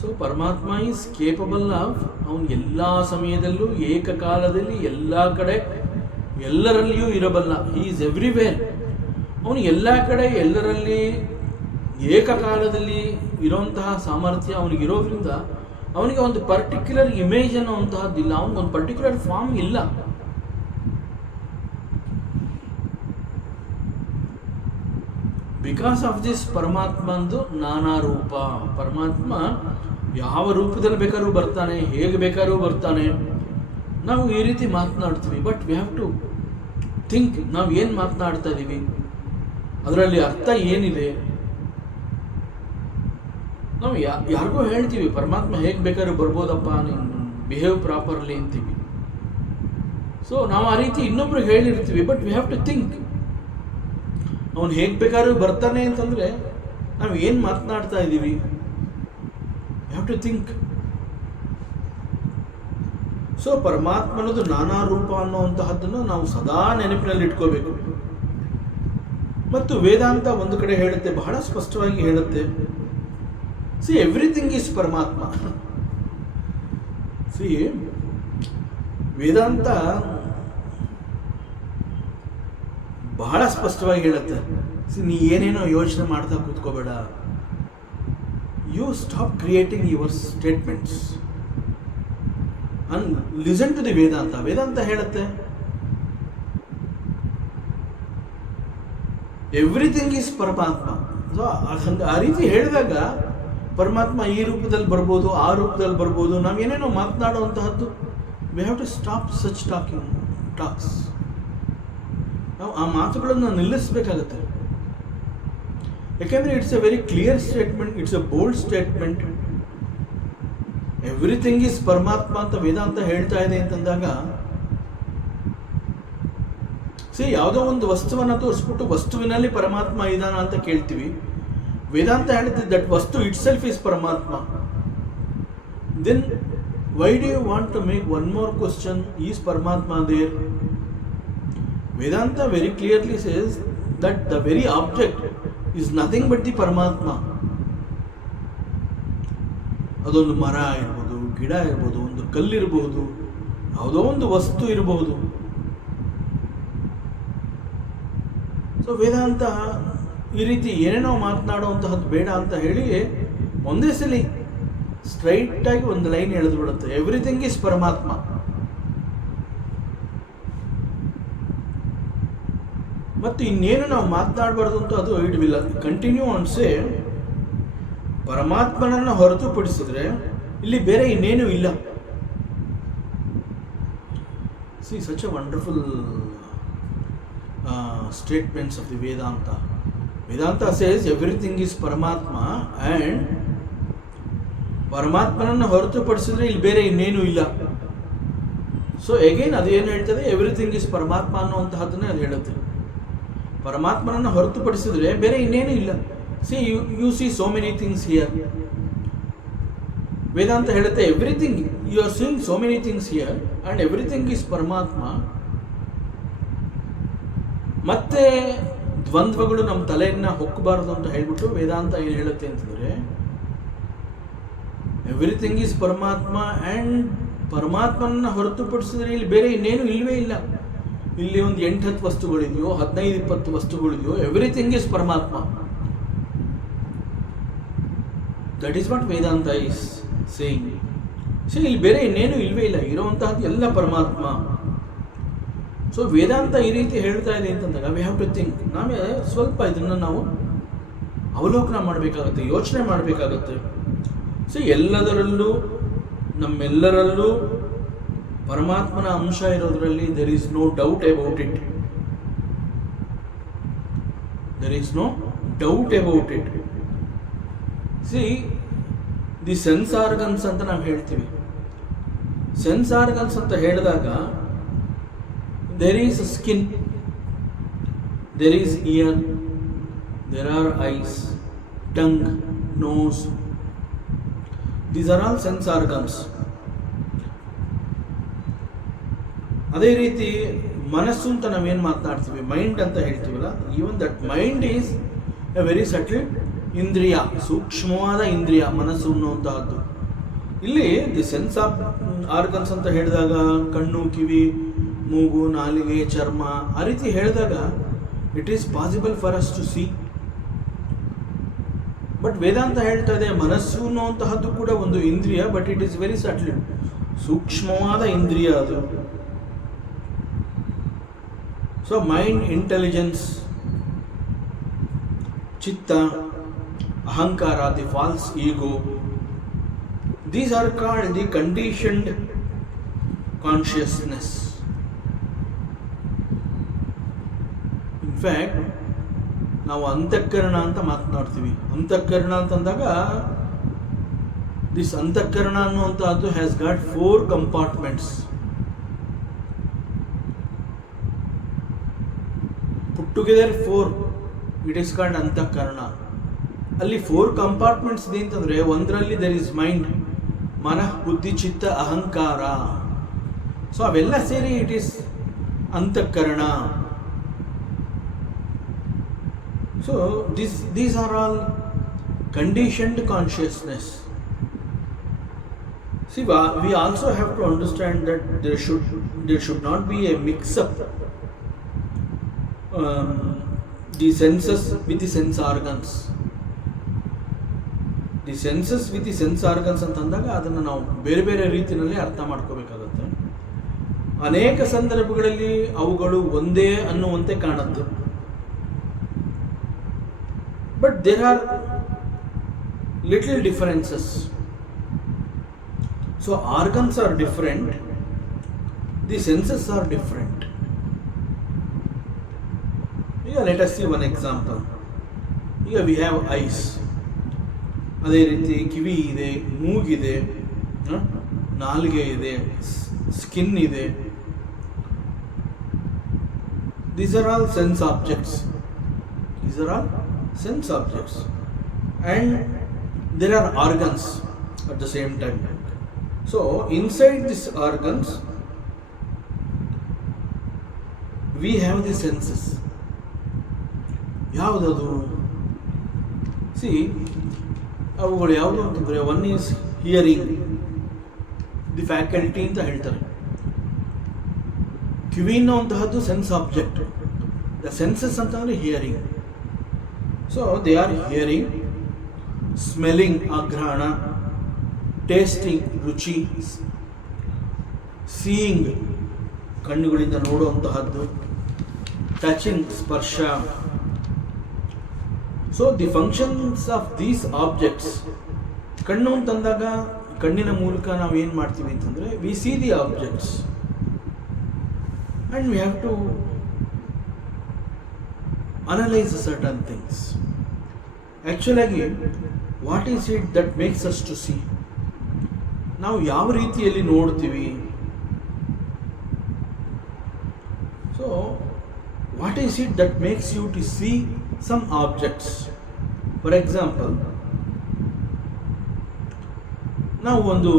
So Paramatma is capable of, ಅವನು ಎಲ್ಲ ಸಮಯದಲ್ಲೂ ಏಕಕಾಲದಲ್ಲಿ ಎಲ್ಲ ಕಡೆ ಎಲ್ಲರಲ್ಲಿಯೂ ಇರಬಲ್ಲ. He is everywhere. ಅವನು ಎಲ್ಲ ಕಡೆ ಎಲ್ಲರಲ್ಲಿ ಏಕಕಾಲದಲ್ಲಿ ಇರೋಂತಹ ಸಾಮರ್ಥ್ಯ ಅವನಿಗಿರೋದ್ರಿಂದ ಅವನಿಗೆ ಒಂದು ಪರ್ಟಿಕ್ಯುಲರ್ ಇಮೇಜ್ ಅನ್ನುವಂತಹದ್ದಿಲ್ಲ, ಅವನಿಗೊಂದು ಪರ್ಟಿಕ್ಯುಲರ್ ಫಾರ್ಮ್ ಇಲ್ಲ. ಬಿಕಾಸ್ ಆಫ್ ದಿಸ್ ಪರಮಾತ್ಮಂದು ನಾನಾ ರೂಪ. ಪರಮಾತ್ಮ ಯಾವ ರೂಪದಲ್ಲಿ ಬೇಕಾದ್ರೂ ಬರ್ತಾನೆ, ಹೇಗೆ ಬೇಕಾದ್ರೂ ಬರ್ತಾನೆ. ನಾವು ಈ ರೀತಿ ಮಾತನಾಡ್ತೀವಿ, but we have to think ನಾವು ಏನು ಮಾತನಾಡ್ತಾ ಇದ್ದೀವಿ, ಅದರಲ್ಲಿ ಅರ್ಥ ಏನಿದೆ. ನಾವು ಯಾರಿಗೂ ಹೇಳ್ತೀವಿ ಪರಮಾತ್ಮ ಹೇಗೆ ಬೇಕಾದ್ರೂ ಬರ್ಬೋದಪ್ಪ, ನೀನು ಬಿಹೇವ್ ಪ್ರಾಪರ್ಲಿ ಅಂತೀವಿ. ಸೊ ನಾವು ಆ ರೀತಿ ಇನ್ನೊಬ್ರಿಗೆ ಹೇಳಿರ್ತೀವಿ, but we have to think. ಅವನು ಹೇಗೆ ಬೇಕಾದ್ರೂ ಬರ್ತಾನೆ ಅಂತಂದರೆ ನಾವು ಏನು ಮಾತನಾಡ್ತಾ ಇದ್ದೀವಿ. You have to think. So ಪರಮಾತ್ಮನದು ನಾನಾ ರೂಪ ಅನ್ನುವಂತಹದ್ದನ್ನು ನಾವು ಸದಾ ನೆನಪಿನಲ್ಲಿ ಇಟ್ಕೋಬೇಕು. ಮತ್ತು ವೇದಾಂತ ಒಂದು ಕಡೆ ಹೇಳುತ್ತೆ, ಬಹಳ ಸ್ಪಷ್ಟವಾಗಿ ಹೇಳುತ್ತೆ, see everything is Paramatma. See Vedanta ಬಹಳ ಸ್ಪಷ್ಟವಾಗಿ ಹೇಳುತ್ತೆ, ಸಿ ನೀ ಏನೇನೋ ಯೋಚನೆ ಮಾಡ್ತಾ ಕೂತ್ಕೋಬೇಡ. You stop creating your statements and listen to the Vedanta. Vedanta ಹೇಳುತ್ತೆ ಎವ್ರಿಥಿಂಗ್ ಈಸ್ ಪರಮಾತ್ಮ. ಸೊ ಆ ರೀತಿ ಹೇಳಿದಾಗ ಪರಮಾತ್ಮ ಈ ರೂಪದಲ್ಲಿ ಬರ್ಬೋದು, ಆ ರೂಪದಲ್ಲಿ ಬರ್ಬೋದು. ನಾವು ಏನೇನೋ ಮಾತನಾಡುವಂತಹದ್ದು, we have to stop such talks. ನಾವು ಆ ಮಾತುಗಳನ್ನು ನಿಲ್ಲಿಸಬೇಕಾಗತ್ತೆ. ಯಾಕೆಂದರೆ it's a very clear statement, it's a bold statement. Everything is Paramatma ಅಂತ ವೇದಾಂತ ಹೇಳ್ತಾ ಇದೆ ಅಂತಂದಾಗ, ಯಾವುದೋ ಒಂದು ವಸ್ತುವನ್ನು ತೋರಿಸ್ಬಿಟ್ಟು ವಸ್ತುವಿನಲ್ಲಿ ಪರಮಾತ್ಮ ಇದಾನ ಅಂತ ಕೇಳ್ತೀವಿ. ವೇದಾಂತ ಹೇಳ್ತಿದ್ದ ದಟ್ ವಸ್ತು ಇಟ್ ಸೆಲ್ಫ್ ಈಸ್ ಪರಮಾತ್ಮ. Then why do you want to make one more question, is ಪರಮಾತ್ಮ there? Vedanta very clearly says that the very object is nothing but the ಪರಮಾತ್ಮ. ಅದೊಂದು ಮರ ಇರ್ಬೋದು, ಗಿಡ ಇರ್ಬೋದು, ಒಂದು ಕಲ್ಲಿರಬಹುದು, ಯಾವುದೋ ಒಂದು ವಸ್ತು ಇರಬಹುದು. ಸೊ ವೇದಾಂತ ಈ ರೀತಿ ಏನೇನೋ ಮಾತನಾಡುವಂತಹದ್ದು ಬೇಡ ಅಂತ ಹೇಳಿ ಒಂದೇ ಸಲ ಸ್ಟ್ರೈಟ್ ಆಗಿ ಒಂದು ಲೈನ್ ಎಳೆದು ಬಿಡುತ್ತೆ, ಎವ್ರಿಥಿಂಗ್ ಈಸ್ ಪರಮಾತ್ಮ. ಮತ್ತು ಇನ್ನೇನು ನಾವು ಮಾತನಾಡಬಾರ್ದು ಅಂತ ಅದು ಇಟ್ ವಿಲ್ ಕಂಟಿನ್ಯೂ ಅನ್ಸೆ. ಪರಮಾತ್ಮನನ್ನು ಹೊರತುಪಡಿಸಿದ್ರೆ ಇಲ್ಲಿ ಬೇರೆ ಇನ್ನೇನು ಇಲ್ಲ. See such a wonderful statements of the Vedanta. Vedanta says everything is ಪರಮಾತ್ಮ ಆ್ಯಂಡ್ ಪರಮಾತ್ಮನನ್ನು ಹೊರತುಪಡಿಸಿದ್ರೆ ಇಲ್ಲಿ ಬೇರೆ ಇನ್ನೇನು ಇಲ್ಲ. ಸೊ ಎಗೇನ್ ಅದೇನು ಹೇಳ್ತದೆ, ಎವ್ರಿಥಿಂಗ್ ಈಸ್ ಪರಮಾತ್ಮ ಅನ್ನುವಂತಹದ್ದನ್ನೇ ಅದು ಹೇಳುತ್ತೆ. ಪರಮಾತ್ಮನನ್ನು ಹೊರತುಪಡಿಸಿದ್ರೆ ಬೇರೆ ಇನ್ನೇನು ಇಲ್ಲ. See you see so many things here. Vedanta ಹೇಳುತ್ತೆ everything, you are seeing so many things here and everything is Paramatma. ಮತ್ತೆ ದ್ವಂದ್ವಗಳು ನಮ್ಮ ತಲೆಯನ್ನು ಹೊಕ್ಕಬಾರದು ಅಂತ ಹೇಳ್ಬಿಟ್ಟು ವೇದಾಂತ ಏನು ಹೇಳುತ್ತೆ ಅಂತಂದರೆ, ಎವ್ರಿಥಿಂಗ್ ಈಸ್ ಪರಮಾತ್ಮ ಆ್ಯಂಡ್ ಪರಮಾತ್ಮನನ್ನು ಹೊರತುಪಡಿಸಿದ್ರೆ ಇಲ್ಲಿ ಬೇರೆ ಇನ್ನೇನು ಇಲ್ಲವೇ ಇಲ್ಲ. ಇಲ್ಲಿ ಒಂದು 8-10 ವಸ್ತುಗಳಿದೆಯೋ, 15-20 ವಸ್ತುಗಳಿದೆಯೋ, ಎವ್ರಿಥಿಂಗ್ ಈಸ್ ಪರಮಾತ್ಮ. That is what Vedanta is saying. So ಇಲ್ಲಿ ಬೇರೆ ಇನ್ನೇನು ಇಲ್ಲವೇ ಇಲ್ಲ, ಇರುವಂತಹದ್ದು ಎಲ್ಲ ಪರಮಾತ್ಮ. ಸೊ ವೇದಾಂತ ಈ ರೀತಿ ಹೇಳ್ತಾ ಇದೆ ಅಂತಂದಾಗ ವಿ ಹ್ಯಾವ್ ಟು ಥಿಂಕ್. ನಾವೇ ಸ್ವಲ್ಪ ಇದನ್ನು ನಾವು ಅವಲೋಕನ ಮಾಡಬೇಕಾಗತ್ತೆ, ಯೋಚನೆ ಮಾಡಬೇಕಾಗತ್ತೆ. ಸೊ ಎಲ್ಲದರಲ್ಲೂ ನಮ್ಮೆಲ್ಲರಲ್ಲೂ ಪರಮಾತ್ಮನ ಅಂಶ ಇರೋದ್ರಲ್ಲಿ there is no doubt about it. There is no doubt about it. See the sense organs ಅಂತ ನಾವು ಹೇಳ್ತೀವಿ. ಸೆನ್ಸ್ ಆರ್ಗನ್ಸ್ ಅಂತ ಹೇಳಿದಾಗ there is skin, there is ear, there are eyes, tongue, nose. These are all sense organs. ಅದೇ ರೀತಿ ಮನಸ್ಸು ಅಂತ ನಾವೇನು ಮಾತನಾಡ್ತೀವಿ, ಮೈಂಡ್ ಅಂತ ಹೇಳ್ತೀವಲ್ಲ, even that mind is A very subtle ಇಂದ್ರಿಯ, ಸೂಕ್ಷ್ಮವಾದ ಇಂದ್ರಿಯ ಮನಸ್ಸು ಅನ್ನುವಂತಹದ್ದು. ಇಲ್ಲಿ ದಿ ಸೆನ್ಸ್ ಆಫ್ ಆರ್ಗನ್ಸ್ ಅಂತ ಹೇಳಿದಾಗ ಕಣ್ಣು, ಕಿವಿ, ಮೂಗು, ನಾಲಿಗೆ, ಚರ್ಮ ಆ ರೀತಿ ಹೇಳಿದಾಗ it is possible for us to see. But Vedanta ಹೇಳ್ತಾ ಇದೆ ಮನಸ್ಸು ಅನ್ನುವಂತಹದ್ದು ಕೂಡ ಒಂದು ಇಂದ್ರಿಯ, but it is very subtle, ಸೂಕ್ಷ್ಮವಾದ ಇಂದ್ರಿಯ ಅದು. So mind, intelligence, chitta, ahankara, the false ego, these are called the conditioned consciousness. In fact, ನಾವು ಅಂತಃಕರಣ ಅಂತ ಮಾತನಾಡ್ತೀವಿ. ಅಂತಃಕರಣ ಅಂತಂದಾಗ ದಿಸ್ ಅಂತಃಕರಣ ಅನ್ನುವಂಥದ್ದು has got 4 compartments. Put together 4, it is called ಅಂತಃಕರಣ. ಅಲ್ಲಿ 4 ಕಂಪಾರ್ಟ್ಮೆಂಟ್ಸ್ ಇದೆ ಅಂತಂದರೆ, ಒಂದರಲ್ಲಿ ದರ್ ಇಸ್ ಮೈಂಡ್, ಮನಃ, ಬುದ್ಧಿ, ಚಿತ್ತ, ಅಹಂಕಾರ. ಸೊ ಅವೆಲ್ಲ ಸೇರಿ ಇಟ್ ಈಸ್ ಅಂತಃಕರಣ. So these are all conditioned consciousness. See, we also have to understand that there should not be a mix-up the senses with the sense organs. The senses with the sense organs ಅಂತಂದಾಗ ಅದನ್ನು ನಾವು ಬೇರೆ ಬೇರೆ ರೀತಿಯಲ್ಲಿ ಅರ್ಥ ಮಾಡ್ಕೋಬೇಕಾಗತ್ತೆ. ಅನೇಕ ಸಂದರ್ಭಗಳಲ್ಲಿ ಅವುಗಳು ಒಂದೇ ಅನ್ನುವಂತೆ ಕಾಣುತ್ತೆ, but there are little differences. So organs are different, the senses are different. ಈಗ let us see one example. ಈಗ ವಿ ಹ್ಯಾವ್ ಐಸ್, ಅದೇ ರೀತಿ ಕಿವಿ ಇದೆ, ಮೂಗಿದೆ, ನಾಲಿಗೆ ಇದೆ, ಸ್ಕಿನ್ ಇದೆ. These are all sense objects. These are all sense objects. And there are organs at the same time. So inside these organs we have the senses. ಯಾವುದದು? See, ಅವುಗಳು ಯಾವುದು ಅಂತಂದರೆ, one is hearing, the faculty ಅಂತ ಹೇಳ್ತಾರೆ. ಕಿವಿ ಅನ್ನುವಂತಹದ್ದು sense object. The senses ಅಂತಂದರೆ hearing. So they are hearing, smelling ಆಘ್ರಾಣ, ಟೇಸ್ಟಿಂಗ್ ರುಚಿ, ಸೀಯಿಂಗ್ ಕಣ್ಣುಗಳಿಂದ ನೋಡುವಂತಹದ್ದು, ಟಚಿಂಗ್ ಸ್ಪರ್ಶ. So the functions of these objects, ಕಣ್ಣು ಅಂತಂದಾಗ ಕಣ್ಣಿನ ಮೂಲಕ ನಾವು ಏನು ಮಾಡ್ತೀವಿ ಅಂತಂದರೆ we see the objects and we have to analyse certain things. ಆ್ಯಕ್ಚುಲಾಗಿ what is it that makes us to see? ನಾವು ಯಾವ ರೀತಿಯಲ್ಲಿ ನೋಡ್ತೀವಿ? So what is it that makes you to see some objects? For example, ನಾವು ಒಂದು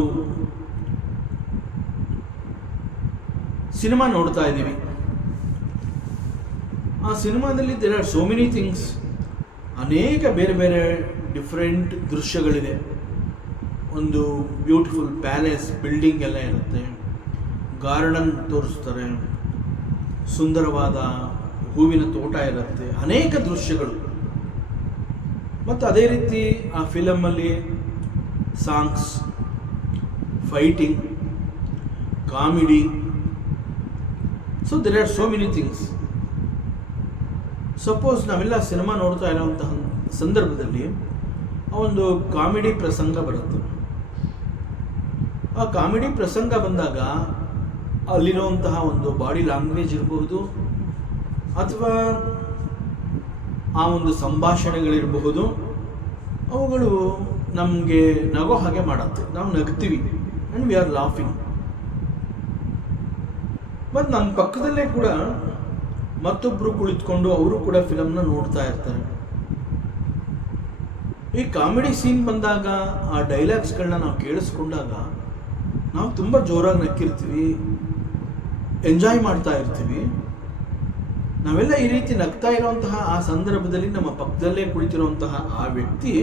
cinema ನೋಡ್ತಾ ಇದ್ದೀವಿ. ಆ ಸಿನಿಮಾದಲ್ಲಿ there are so many things, ಅನೇಕ ಬೇರೆ ಬೇರೆ ಡಿಫ್ರೆಂಟ್ ದೃಶ್ಯಗಳಿದೆ. ಒಂದು ಬ್ಯೂಟಿಫುಲ್ ಪ್ಯಾಲೇಸ್, ಬಿಲ್ಡಿಂಗ್ ಎಲ್ಲ ಇರುತ್ತೆ, ಗಾರ್ಡನ್ ತೋರಿಸ್ತಾರೆ, ಸುಂದರವಾದ ಹೂವಿನ ತೋಟ ಇರುತ್ತೆ, ಅನೇಕ ದೃಶ್ಯಗಳು. ಮತ್ತು ಅದೇ ರೀತಿ ಆ ಫಿಲಮಲ್ಲಿ songs, fighting, comedy. So there are so many things. Suppose ನಾವೆಲ್ಲ ಸಿನಿಮಾ ನೋಡ್ತಾ ಇರೋವಂತಹ ಸಂದರ್ಭದಲ್ಲಿ ಒಂದು ಕಾಮಿಡಿ ಪ್ರಸಂಗ ಬರುತ್ತೆ. ಆ ಕಾಮಿಡಿ ಪ್ರಸಂಗ ಬಂದಾಗ ಅಲ್ಲಿರುವಂತಹ ಒಂದು ಬಾಡಿ ಲ್ಯಾಂಗ್ವೇಜ್ ಇರಬಹುದು, ಅಥವಾ ಆ ಒಂದು ಸಂಭಾಷಣೆಗಳಿರಬಹುದು, ಅವುಗಳು ನಮಗೆ ನಗೋ ಹಾಗೆ ಮಾಡುತ್ತೆ. ನಾವು ನಗ್ತೀವಿ ಆ್ಯಂಡ್ ವಿ ಆರ್ ಲಾಫಿಂಗ್. ಮತ್ತು ನಮ್ಮ ಪಕ್ಕದಲ್ಲೇ ಕೂಡ ಮತ್ತೊಬ್ಬರು ಕುಳಿತುಕೊಂಡು ಅವರು ಕೂಡ ಫಿಲಮ್ನ ನೋಡ್ತಾ ಇರ್ತಾರೆ. ಈ ಕಾಮಿಡಿ ಸೀನ್ ಬಂದಾಗ ಆ ಡೈಲಾಗ್ಸ್ಗಳನ್ನ ನಾವು ಕೇಳಿಸ್ಕೊಂಡಾಗ ನಾವು ತುಂಬ ಜೋರಾಗಿ ನಕ್ಕಿರ್ತೀವಿ, ಎಂಜಾಯ್ ಮಾಡ್ತಾ ಇರ್ತೀವಿ. ನಾವೆಲ್ಲ ಈ ರೀತಿ ನಗ್ತಾ ಇರುವಂತಹ ಆ ಸಂದರ್ಭದಲ್ಲಿ ನಮ್ಮ ಪಕ್ಕದಲ್ಲೇ ಕುಳಿತಿರುವಂತಹ ಆ ವ್ಯಕ್ತಿ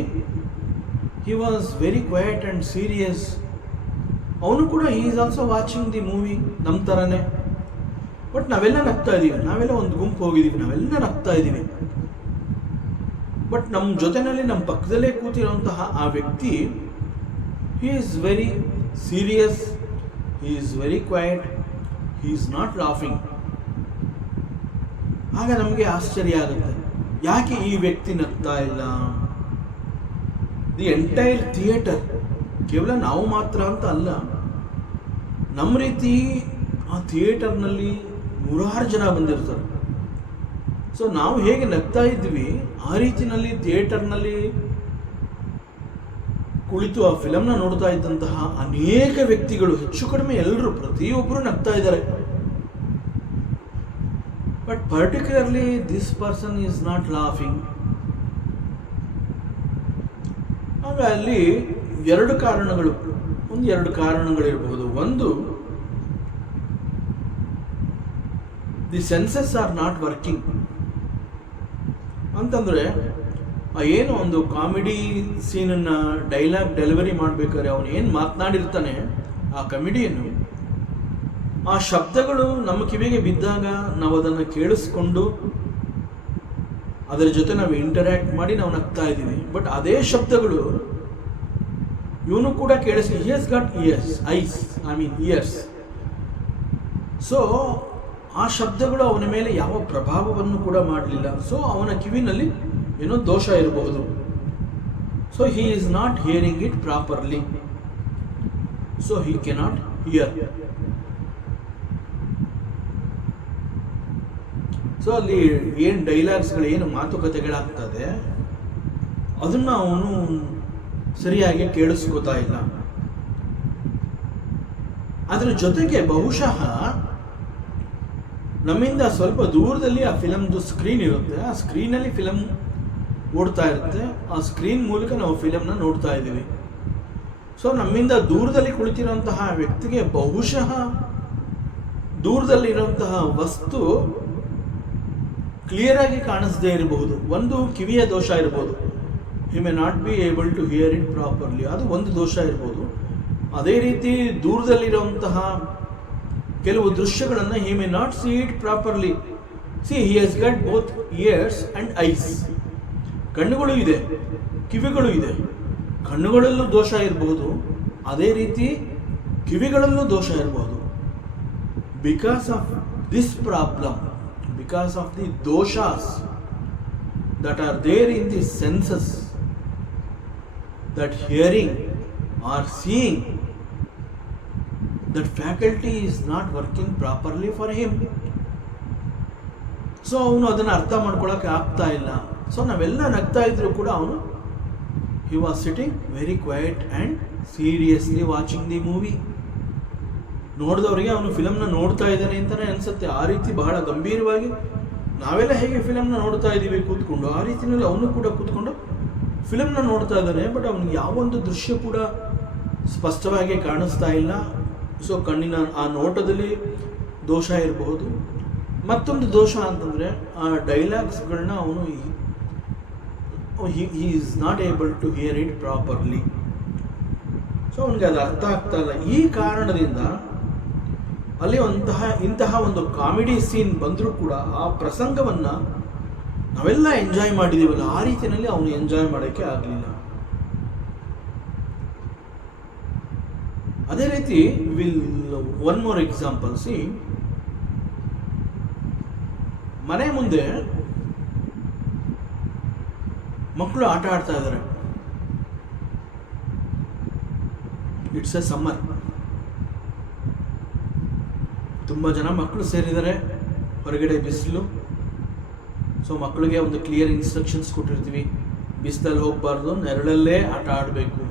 he was very quiet and serious. ಅವನು ಕೂಡ he is also watching the movie ನಮ್ಮ ಥರನೇ. ಬಟ್ ನಾವೆಲ್ಲ ನಗ್ತಾ ಇದ್ದೀವಿ, ನಾವೆಲ್ಲ ಒಂದು ಗುಂಪು ಹೋಗಿದ್ದೀವಿ, ನಾವೆಲ್ಲ ನಗ್ತಾ ಇದ್ದೀವಿ. ಬಟ್ ನಮ್ಮ ಜೊತೆಯಲ್ಲಿ ನಮ್ಮ ಪಕ್ಕದಲ್ಲೇ ಕೂತಿರುವಂತಹ ಆ ವ್ಯಕ್ತಿ he is very serious, he is very quiet, he is not laughing. ಆಗ ನಮಗೆ ಆಶ್ಚರ್ಯ ಆಗುತ್ತೆ, ಯಾಕೆ ಈ ವ್ಯಕ್ತಿ ನಗ್ತಾ ಇಲ್ಲ? ದಿ ಎಂಟೈರ್ ಥಿಯೇಟರ್, ಕೇವಲ ನಾವು ಮಾತ್ರ ಅಂತ ಅಲ್ಲ, ನಮ್ಮ ರೀತಿ ಆ ಥಿಯೇಟರ್ನಲ್ಲಿ 100 ಜನ ಬಂದಿರ್ತಾರೆ. ಸೊ ನಾವು ಹೇಗೆ ನಗ್ತಾ ಇದ್ವಿ ಆ ರೀತಿಯಲ್ಲಿ ಥಿಯೇಟರ್ನಲ್ಲಿ ಕುಳಿತು ಆ ಫಿಲಮ್ನ ನೋಡ್ತಾ ಇದ್ದಂತಹ ಅನೇಕ ವ್ಯಕ್ತಿಗಳು, ಹೆಚ್ಚು ಕಡಿಮೆ ಎಲ್ಲರೂ, ಪ್ರತಿಯೊಬ್ಬರು ನಗ್ತಾ ಇದ್ದಾರೆ. But particularly this person is not laughing. ಆಗ ಅಲ್ಲಿ 2 ಕಾರಣಗಳು, ಎರಡು ಕಾರಣಗಳಿರಬಹುದು. ಒಂದು, the senses are not working ಅಂತಂದರೆ, ಏನು ಒಂದು ಕಾಮಿಡಿ ಸೀನನ್ನು ಡೈಲಾಗ್ ಡೆಲಿವರಿ ಮಾಡಬೇಕಾದ್ರೆ ಅವನು ಏನು ಮಾತನಾಡಿರ್ತಾನೆ ಆ ಕಮಿಡಿಯನ್ನು, ಆ ಶಬ್ದಗಳು ನಮ್ಮ ಕಿವಿಗೆ ಬಿದ್ದಾಗ ನಾವು ಅದನ್ನು ಕೇಳಿಸ್ಕೊಂಡು ಅದರ ಜೊತೆ ನಾವು ಇಂಟರ್ಯಾಕ್ಟ್ ಮಾಡಿ ನಾವು ನಗ್ತಾ ಇದ್ದೀವಿ. ಬಟ್ ಅದೇ ಶಬ್ದಗಳು ಇವನು ಕೂಡ ಕೇಳಿಸಿ, ಹಿ ಹಸ್ ಗಾಟ್ ಇಯರ್ಸ್. ಸೊ ಆ ಶಬ್ದಗಳು ಅವನ ಮೇಲೆ ಯಾವ ಪ್ರಭಾವವನ್ನು ಕೂಡ ಮಾಡಲಿಲ್ಲ. ಸೊ ಅವನ ಕಿವಿನಲ್ಲಿ ಏನೋ ದೋಷ ಇರಬಹುದು. So he is not hearing it properly, so he cannot here. So ಅಲ್ಲಿ ಏನು ಡೈಲಾಗ್ಸ್ಗಳು, ಏನು ಮಾತುಕತೆಗಳಾಗ್ತದೆ ಅದನ್ನು ಅವನು ಸರಿಯಾಗಿ ಕೇಳಿಸ್ಕೋತಾ ಇಲ್ಲ. ಅದರ ಜೊತೆಗೆ ಬಹುಶಃ ನಮ್ಮಿಂದ ಸ್ವಲ್ಪ ದೂರದಲ್ಲಿ ಆ ಫಿಲಮ್ದು ಸ್ಕ್ರೀನ್ ಇರುತ್ತೆ, ಆ ಸ್ಕ್ರೀನಲ್ಲಿ ಫಿಲಮ್ ಓಡ್ತಾ ಇರುತ್ತೆ, ಆ ಸ್ಕ್ರೀನ್ ಮೂಲಕ ನಾವು ಫಿಲಮ್ನ ನೋಡ್ತಾ ಇದ್ದೀವಿ. ಸೊ ನಮ್ಮಿಂದ ದೂರದಲ್ಲಿ ಕುಳಿತಿರುವಂತಹ ವ್ಯಕ್ತಿಗೆ ಬಹುಶಃ ದೂರದಲ್ಲಿರುವಂತಹ ವಸ್ತು ಕ್ಲಿಯರ್ ಆಗಿ ಕಾಣಿಸದೇ ಇರಬಹುದು. ಒಂದು ಕಿವಿಯ ದೋಷ ಇರಬಹುದು, he may not be able to hear it properly, ಅದು ಒಂದು ದೋಷ ಇರ್ಬೋದು. ಅದೇ ರೀತಿ ದೂರದಲ್ಲಿರುವಂತಹ ಕೆಲವು ದೃಶ್ಯಗಳನ್ನು he may not see it properly. See he has got both ears and eyes. ಕಣ್ಣುಗಳು ಇದೆ, ಕಿವಿಗಳು ಇದೆ. ಕಣ್ಣುಗಳಲ್ಲೂ ದೋಷ ಇರಬಹುದು, ಅದೇ ರೀತಿ ಕಿವಿಗಳಲ್ಲೂ ದೋಷ ಇರಬಹುದು. Because of this problem, because of the doshas that are there in the senses, that hearing or seeing, that faculty is not working properly for him. So ಅವನು ಅದನ್ನು ಅರ್ಥ ಮಾಡ್ಕೊಳ್ಳೋಕ್ಕೆ ಆಗ್ತಾ ಇಲ್ಲ. ಸೊ ನಾವೆಲ್ಲ ನಗ್ತಾ ಇದ್ರು ಕೂಡ ಅವನು he was sitting very quiet and seriously watching the movie. ನೋಡಿದವರಿಗೆ ಅವನು ಫಿಲಮ್ನ ನೋಡ್ತಾ ಇದ್ದಾನೆ ಅಂತಲೇ ಅನಿಸುತ್ತೆ. ಆ ರೀತಿ ಬಹಳ ಗಂಭೀರವಾಗಿ ನಾವೆಲ್ಲ ಹೇಗೆ ಫಿಲಮ್ನ ನೋಡ್ತಾ ಇದ್ದೀವಿ ಕೂತ್ಕೊಂಡು, ಆ ರೀತಿಯಲ್ಲಿ ಅವನು ಕೂಡ ಕೂತ್ಕೊಂಡು ಫಿಲಮ್ನ ನೋಡ್ತಾ ಇದ್ದಾನೆ. ಬಟ್ ಅವನಿಗೆ ಯಾವೊಂದು ದೃಶ್ಯ ಕೂಡ ಸ್ಪಷ್ಟವಾಗಿ ಕಾಣಿಸ್ತಾ ಇಲ್ಲ. ಸೊ ಕಣ್ಣಿನ ಆ ನೋಟದಲ್ಲಿ ದೋಷ ಇರಬಹುದು. ಮತ್ತೊಂದು ದೋಷ ಅಂತಂದರೆ ಆ ಡೈಲಾಗ್ಸ್ಗಳನ್ನ ಅವನು he is not able to hear it properly. So ಅವನಿಗೆ ಅದು ಅರ್ಥ ಆಗ್ತಾ ಇಲ್ಲ. ಈ ಕಾರಣದಿಂದ ಅಲ್ಲಿ ಇಂತಹ ಒಂದು ಕಾಮಿಡಿ ಸೀನ್ ಬಂದರೂ ಕೂಡ ಆ ಪ್ರಸಂಗವನ್ನು ನಾವೆಲ್ಲ ಎಂಜಾಯ್ ಮಾಡಿದ್ದೀವಲ್ಲ, ಆ ರೀತಿಯಲ್ಲಿ ಅವನು ಎಂಜಾಯ್ ಮಾಡೋಕ್ಕೆ ಆಗಲಿಲ್ಲ. ಅದೇ ರೀತಿ ಒನ್ ಮೋರ್ ಎಕ್ಸಾಂಪಲ್. ಸಿ, ಮನೆ ಮುಂದೆ ಮಕ್ಕಳು ಆಟ ಆಡ್ತಾ ಇದ್ದಾರೆ. ಇಟ್ಸ್ ಎ ಸಮ್ಮರ್, ತುಂಬ ಜನ ಮಕ್ಕಳು ಸೇರಿದ್ದಾರೆ, ಹೊರಗಡೆ ಬಿಸಿಲು. ಸೊ ಮಕ್ಕಳಿಗೆ ಒಂದು ಕ್ಲಿಯರ್ ಇನ್ಸ್ಟ್ರಕ್ಷನ್ಸ್ ಕೊಟ್ಟಿರ್ತೀವಿ, ಬಿಸಿಲಲ್ಲಿ ಹೋಗಬಾರ್ದು, ನೆರಳಲ್ಲೇ ಆಟ ಆಡಬೇಕು.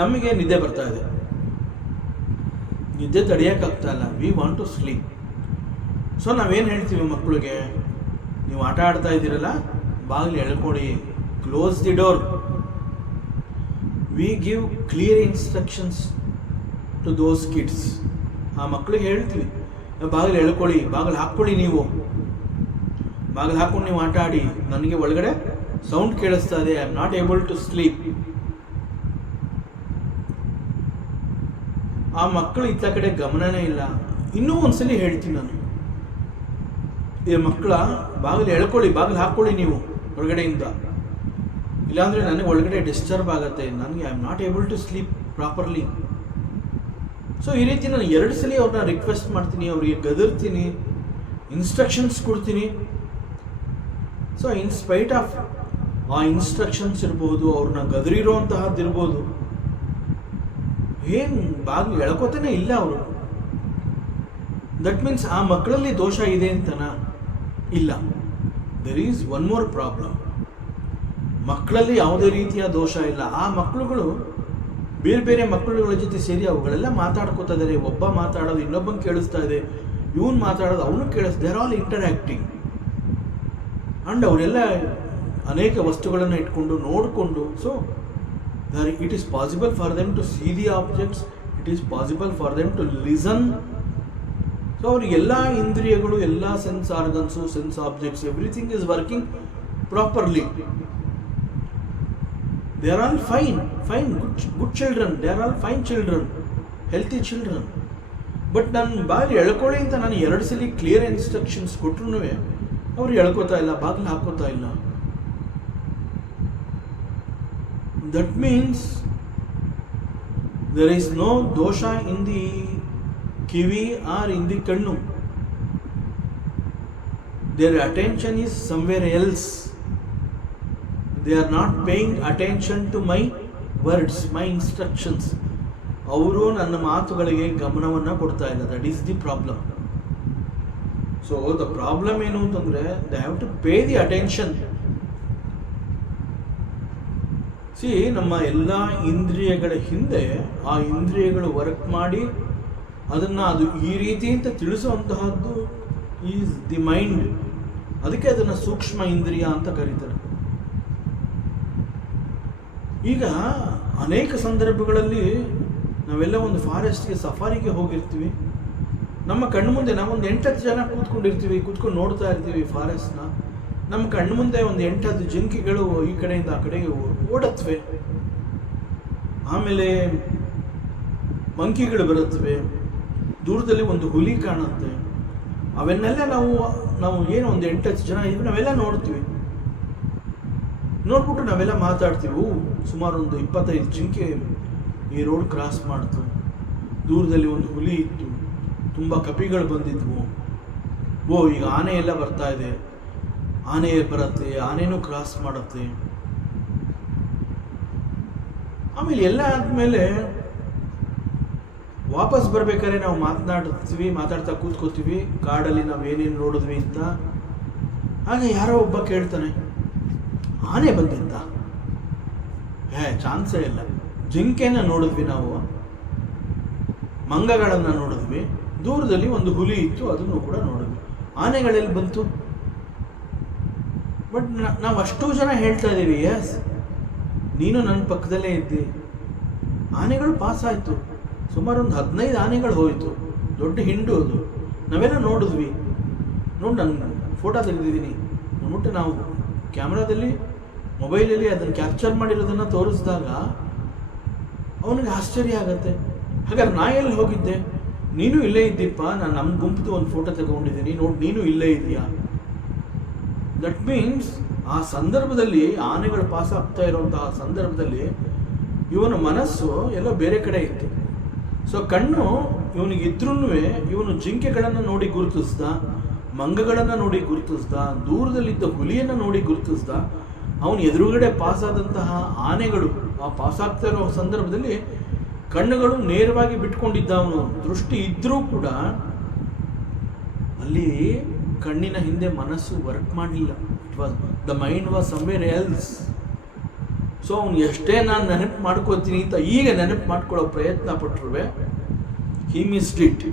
ನಮಗೆ ನಿದ್ದೆ ಬರ್ತಾ ಇದೆ, ನಿದ್ದೆ ತಡೆಯೋಕ್ಕಾಗ್ತಾ ಇಲ್ಲ, we want to sleep. So ನಾವೇನು ಹೇಳ್ತೀವಿ ಮಕ್ಕಳಿಗೆ, ನೀವು ಆಟ ಆಡ್ತಾ ಇದ್ದೀರಲ್ಲ, ಬಾಗಿಲು ಎಳ್ಕೊಡಿ, close the door. We give clear instructions to those kids. ಆ ಮಕ್ಕಳಿಗೆ ಹೇಳ್ತೀವಿ, ಬಾಗಿಲು ಎಳ್ಕೊಳ್ಳಿ, ಬಾಗಿಲು ಹಾಕ್ಕೊಳ್ಳಿ, ನೀವು ಬಾಗಿಲು ಹಾಕ್ಕೊಂಡು ನೀವು ಆಟ ಆಡಿ, ನನಗೆ ಒಳಗಡೆ ಸೌಂಡ್ ಕೇಳಿಸ್ತಾ ಇದೆ, I am not able to sleep. ಆ ಮಕ್ಕಳು ಇತ್ತ ಕಡೆ ಗಮನನೇ ಇಲ್ಲ. ಇನ್ನೂ ಒಂದ್ಸಲಿ ಹೇಳ್ತೀನಿ ನಾನು, ಈ ಮಕ್ಕಳ ಬಾಗಿಲು ಎಳ್ಕೊಳ್ಳಿ, ಬಾಗಿಲು ಹಾಕ್ಕೊಳ್ಳಿ ನೀವು ಹೊರಗಡೆಯಿಂದ, ಇಲ್ಲಾಂದರೆ ನನಗೆ ಒಳಗಡೆ ಡಿಸ್ಟರ್ಬ್ ಆಗುತ್ತೆ, ನನಗೆ I am not able to sleep properly. So ಈ ರೀತಿ ನಾನು 2 ಸಲ ಅವ್ರನ್ನ ರಿಕ್ವೆಸ್ಟ್ ಮಾಡ್ತೀನಿ, ಅವರಿಗೆ ಗದರ್ತೀನಿ, ಇನ್ಸ್ಟ್ರಕ್ಷನ್ಸ್ ಕೊಡ್ತೀನಿ. ಸೊ ಇನ್ ಸ್ಪೈಟ್ ಆಫ್ ಆ ಇನ್ಸ್ಟ್ರಕ್ಷನ್ಸ್ ಇರ್ಬೋದು, ಅವ್ರನ್ನ ಗದರಿರೋಂತಹದ್ದು ಇರ್ಬೋದು, ಏನು ಬಾಗಿಲು ಎಳ್ಕೋತಾನೆ ಇಲ್ಲ ಅವರು. ದಟ್ ಮೀನ್ಸ್ ಆ ಮಕ್ಕಳಲ್ಲಿ ದೋಷ ಇದೆ ಅಂತನಾ? ಇಲ್ಲ. There is one more problem. ಮಕ್ಕಳಲ್ಲಿ ಯಾವುದೇ ರೀತಿಯ ದೋಷ ಇಲ್ಲ. ಆ ಮಕ್ಕಳುಗಳು ಬೇರೆ ಬೇರೆ ಮಕ್ಕಳುಗಳ ಜೊತೆ ಸೇರಿ ಅವುಗಳೆಲ್ಲ ಮಾತಾಡ್ಕೋತಾ ಇದ್ದಾರೆ. ಒಬ್ಬ ಮಾತಾಡೋದು ಇನ್ನೊಬ್ಬಂಗೆ ಕೇಳಿಸ್ತಾ ಇದೆ, ಇವನು ಮಾತಾಡೋದು ಅವನು ಕೇಳಿಸ್ತಾ, ದೇರ್ ಆಲ್ ಇಂಟರ್ಆಕ್ಟಿಂಗ್. ಆ್ಯಂಡ್ ಅವರೆಲ್ಲ ಅನೇಕ ವಸ್ತುಗಳನ್ನು ಇಟ್ಕೊಂಡು ನೋಡಿಕೊಂಡು, so it is possible for them to see the objects, it is possible for them to listen. So ಅವ್ರಿಗೆಲ್ಲ ಇಂದ್ರಿಯಗಳು, ಎಲ್ಲ sense organs, sense objects, everything is working properly. They are all fine, good children. They are all fine children, healthy children. But ನಾನು ಬಾಗಿಲು ಎಳ್ಕೊಳ್ಳಿ ಅಂತ ನಾನು 2 ಸಲ clear instructions ಕೊಟ್ಟರು ಅವ್ರು ಎಳ್ಕೋತಾ ಇಲ್ಲ, ಬಾಗಿಲು ಹಾಕೋತಾ ಇಲ್ಲ. That means there is no dosha in the kivi or in the kannu. Their attention is somewhere else. They are not paying attention to my words, my instructions. ಅವರು ನನ್ನ ಮಾತುಗಳಿಗೆ ಗಮನವನ್ನು ಕೊಡ್ತಾ ಇಲ್ಲ. That is the problem. So the problem ಏನು ಅಂತಂದರೆ, they have to pay the attention. See, ನಮ್ಮ ಎಲ್ಲ ಇಂದ್ರಿಯಗಳ ಹಿಂದೆ ಆ ಇಂದ್ರಿಯಗಳು ವರ್ಕ್ ಮಾಡಿ ಅದನ್ನು ಅದು ಈ ರೀತಿ ಅಂತ ತಿಳಿಸುವಂತಹದ್ದು ಈಸ್ ದಿ ಮೈಂಡ್. ಅದಕ್ಕೆ ಅದನ್ನು ಸೂಕ್ಷ್ಮ ಇಂದ್ರಿಯ ಅಂತ ಕರೀತಾರೆ. ಈಗ ಅನೇಕ ಸಂದರ್ಭಗಳಲ್ಲಿ ನಾವೆಲ್ಲ ಒಂದು ಫಾರೆಸ್ಟ್ಗೆ, ಸಫಾರಿಗೆ ಹೋಗಿರ್ತೀವಿ. ನಮ್ಮ ಕಣ್ಣು ಮುಂದೆ ನಾವೊಂದು 8-10 ಜನ ಕೂತ್ಕೊಂಡು ನೋಡ್ತಾ ಇರ್ತೀವಿ ಫಾರೆಸ್ಟ್ನ. ನಮ್ಮ ಕಣ್ಣು ಮುಂದೆ ಒಂದು 8-10 ಜಿಂಕೆಗಳು ಈ ಕಡೆಯಿಂದ ಆ ಕಡೆಗೆ ಓಡತ್ವೆ. ಆಮೇಲೆ ಮಂಕಿಗಳು ಬರುತ್ತವೆ, ದೂರದಲ್ಲಿ ಒಂದು ಹುಲಿ ಕಾಣುತ್ತೆ. ಅವನ್ನೆಲ್ಲ ನಾವು ಏನು ಒಂದು 8-10 ಜನ ಇದ್ವಿ, ನಾವೆಲ್ಲ ನೋಡ್ತೀವಿ. ನೋಡ್ಬಿಟ್ಟು ನಾವೆಲ್ಲ ಮಾತಾಡ್ತೀವಿ. ಸುಮಾರು ಒಂದು 25 ಜಿಂಕೆ ಈ ರೋಡ್ ಕ್ರಾಸ್ ಮಾಡ್ತು, ದೂರದಲ್ಲಿ ಒಂದು ಹುಲಿ ಇತ್ತು, ತುಂಬ ಕಪಿಗಳು ಬಂದಿದ್ವು. ಈಗ ಆನೆ ಎಲ್ಲ ಬರ್ತಾ ಇದೆ, ಆನೆ ಬರುತ್ತೆ, ಆನೆನೂ ಕ್ರಾಸ್ ಮಾಡುತ್ತೆ. ಆಮೇಲೆ ಎಲ್ಲ ಆದಮೇಲೆ ವಾಪಸ್ ಬರ್ಬೇಕಾದ್ರೆ ನಾವು ಮಾತಾಡ್ತಾ ಕೂತ್ಕೋತೀವಿ, ಕಾಡಲ್ಲಿ ನಾವು ಏನೇನು ನೋಡಿದ್ವಿ ಅಂತ. ಆಗ ಯಾರೋ ಒಬ್ಬ ಕೇಳ್ತಾನೆ, ಆನೆ ಬಂದಿದ್ದ? ಚಾನ್ಸೇ ಇಲ್ಲ. ಜಿಂಕೆನ ನೋಡಿದ್ವಿ ನಾವು, ಮಂಗಗಳನ್ನು ನೋಡಿದ್ವಿ, ದೂರದಲ್ಲಿ ಒಂದು ಹುಲಿ ಇತ್ತು, ಅದನ್ನು ಕೂಡ ನೋಡಿದ್ವಿ. ಆನೆಗಳೆಲ್ಲಿ ಬಂತು? ಬಟ್ ನಾವು ಅಷ್ಟೂ ಜನ ಹೇಳ್ತಾ ಇದ್ದೀವಿ, ಎಸ್ ನೀನು ನನ್ನ ಪಕ್ಕದಲ್ಲೇ ಇದ್ದಿ. ಆನೆಗಳು ಪಾಸ್ ಆಯಿತು, ಸುಮಾರು ಒಂದು 15 ಆನೆಗಳು ಹೋಯಿತು, ದೊಡ್ಡ ಹಿಂಡು ಅದು. ನಾವೆಲ್ಲ ನೋಡಿದ್ವಿ. ನೋಡಿ, ನಾನು ಫೋಟೋ ತೆಗೆದಿದ್ದೀನಿ. ನೋಡ್ಬಿಟ್ಟು ನಾವು ಕ್ಯಾಮ್ರಾದಲ್ಲಿ, ಮೊಬೈಲಲ್ಲಿ ಅದನ್ನು ಕ್ಯಾಪ್ಚರ್ ಮಾಡಿರೋದನ್ನು ತೋರಿಸಿದಾಗ ಅವನಿಗೆ ಆಶ್ಚರ್ಯ ಆಗುತ್ತೆ. ಹಾಗಾದ್ರೆ ನಾ ಎಲ್ಲಿ ಹೋಗಿದ್ದೆ? ನೀನು ಇಲ್ಲೇ ಇದ್ದೀಪ್ಪ, ನಾನು ನಮ್ಮ ಗುಂಪು ಒಂದು ಫೋಟೋ ತಗೊಂಡಿದ್ದೀನಿ, ನೋಡಿ ನೀನು ಇಲ್ಲೇ ಇದೆಯಾ. ದಟ್ ಮೀನ್ಸ್ ಆ ಸಂದರ್ಭದಲ್ಲಿ, ಆನೆಗಳು ಪಾಸ್ ಆಗ್ತಾ ಇರುವಂತಹ ಸಂದರ್ಭದಲ್ಲಿ ಇವನ ಮನಸ್ಸು ಎಲ್ಲೋ ಬೇರೆ ಕಡೆ ಇತ್ತು. ಸೊ ಕಣ್ಣು ಇವನಿಗಿದ್ರೂ ಇವನು ಜಿಂಕೆಗಳನ್ನು ನೋಡಿ ಗುರುತಿಸ್ದ, ಮಂಗಗಳನ್ನು ನೋಡಿ ಗುರುತಿಸ್ದ, ದೂರದಲ್ಲಿದ್ದ ಹುಲಿಯನ್ನು ನೋಡಿ ಗುರುತಿಸ್ದ. ಅವನು ಎದುರುಗಡೆ ಪಾಸಾದಂತಹ ಆನೆಗಳು ಆ ಪಾಸಾಗ್ತಾ ಇರೋ ಸಂದರ್ಭದಲ್ಲಿ ಕಣ್ಣುಗಳು ನೇರವಾಗಿ ಬಿಟ್ಕೊಂಡಿದ್ದ. ಅವನು ದೃಷ್ಟಿ ಇದ್ರೂ ಕೂಡ ಅಲ್ಲಿ ಕಣ್ಣಿನ ಹಿಂದೆ ಮನಸ್ಸು ವರ್ಕ್ ಮಾಡಲಿಲ್ಲ. It was the mind was somewhere else. So ಅವನು ಎಷ್ಟೇ ನಾನು ನೆನಪು ಮಾಡ್ಕೋತೀನಿ ಅಂತ ಈಗ ನೆನಪು ಮಾಡ್ಕೊಳ್ಳೋ ಪ್ರಯತ್ನ ಪಟ್ಟರು, he missed it.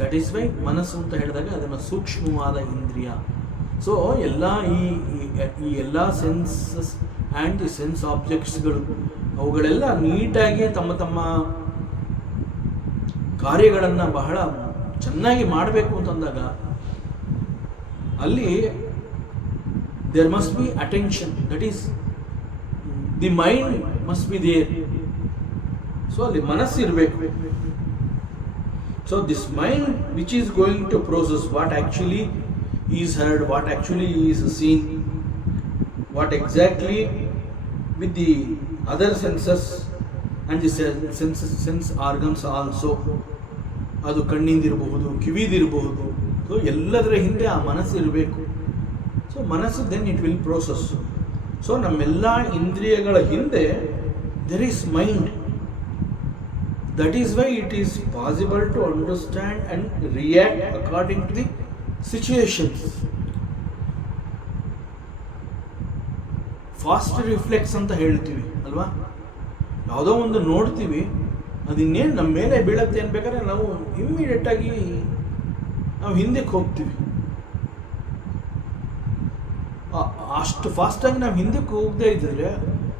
That is why ಮನಸ್ಸು ಅಂತ ಹೇಳಿದಾಗ ಅದನ್ನು ಸೂಕ್ಷ್ಮವಾದ ಇಂದ್ರಿಯ, ಸೊ ಎಲ್ಲ ಈ ಎಲ್ಲ ಸೆನ್ಸಸ್ ಆ್ಯಂಡ್ ದಿ ಸೆನ್ಸ್ ಆಬ್ಜೆಕ್ಟ್ಸ್ಗಳು ಅವುಗಳೆಲ್ಲ ನೀಟಾಗಿ ತಮ್ಮ ತಮ್ಮ ಕಾರ್ಯಗಳನ್ನು ಬಹಳ ಚೆನ್ನಾಗಿ ಮಾಡಬೇಕು ಅಂತಂದಾಗ ಅಲ್ಲಿ there must be attention, that is the mind must be there. So ಅಲ್ಲಿ ಮನಸ್ಸು ಇರಬೇಕು. So this mind which is going to process what actually is heard, what actually is seen, what exactly with the other senses and the sense organs also. ಅದು ಕಣ್ಣಿಂದಿರಬಹುದು, ಕಿವಿದಿರಬಹುದು. So ಎಲ್ಲದರ ಹಿಂದೆ ಆ ಮನಸ್ಸು ಇರಬೇಕು. So ಮನಸ್ಸು then it will process. So ನಮ್ಮೆಲ್ಲ ಇಂದ್ರಿಯಗಳ ಹಿಂದೆ there is mind. That is why it is possible to understand and react according to the situations. Fast reflex ಅಂತ ಹೇಳ್ತೀವಿ ಅಲ್ವಾ. ಯಾವುದೋ ಒಂದು ನೋಡ್ತೀವಿ, ಅದಿನ್ನೇನು ನಮ್ಮ ಮೇಲೆ ಬೀಳತ್ತೆ ಅನ್ಬೇಕಾದ್ರೆ ನಾವು ಇಮ್ಮಿಡಿಯೇಟಾಗಿ ನಾವು ಹಿಂದಕ್ಕೆ ಹೋಗ್ತೀವಿ. ಅಷ್ಟು ಫಾಸ್ಟಾಗಿ ನಾವು ಹಿಂದಕ್ಕೆ ಹೋಗದೇ ಇದ್ದರೆ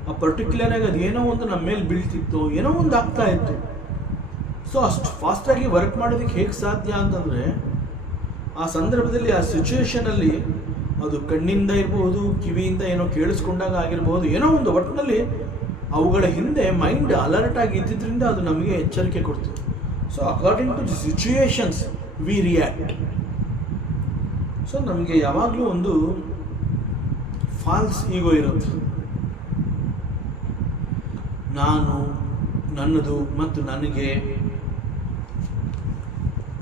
ಆ ಪರ್ಟಿಕ್ಯುಲರಾಗಿ ಅದೇನೋ ಒಂದು ನಮ್ಮ ಮೇಲೆ ಬೀಳ್ತಿತ್ತು, ಏನೋ ಒಂದು ಆಗ್ತಾ ಇತ್ತು. ಸೊ ಅಷ್ಟು ಫಾಸ್ಟಾಗಿ ವರ್ಕ್ ಮಾಡೋದಕ್ಕೆ ಹೇಗೆ ಸಾಧ್ಯ ಅಂತಂದರೆ ಆ ಸಂದರ್ಭದಲ್ಲಿ ಆ ಸಿಚುವೇಶನಲ್ಲಿ ಅದು ಕಣ್ಣಿಂದ ಇರಬಹುದು, ಕಿವಿಯಿಂದ ಏನೋ ಕೇಳಿಸ್ಕೊಂಡಾಗ ಆಗಿರಬಹುದು, ಏನೋ ಒಂದು ಒಟ್ಟಿನಲ್ಲಿ ಅವುಗಳ ಹಿಂದೆ ಮೈಂಡ್ ಅಲರ್ಟ್ ಆಗಿ ಇದ್ದಿದ್ದರಿಂದ ಅದು ನಮಗೆ ಎಚ್ಚರಿಕೆ ಕೊಡ್ತದೆ. So according to the situations we react. So ನಮಗೆ ಯಾವಾಗಲೂ ಒಂದು ಫಾಲ್ಸ್ ಈಗೋ ಇರುತ್ತೆ. ನಾನು, ನನ್ನದು ಮತ್ತು ನನಗೆ,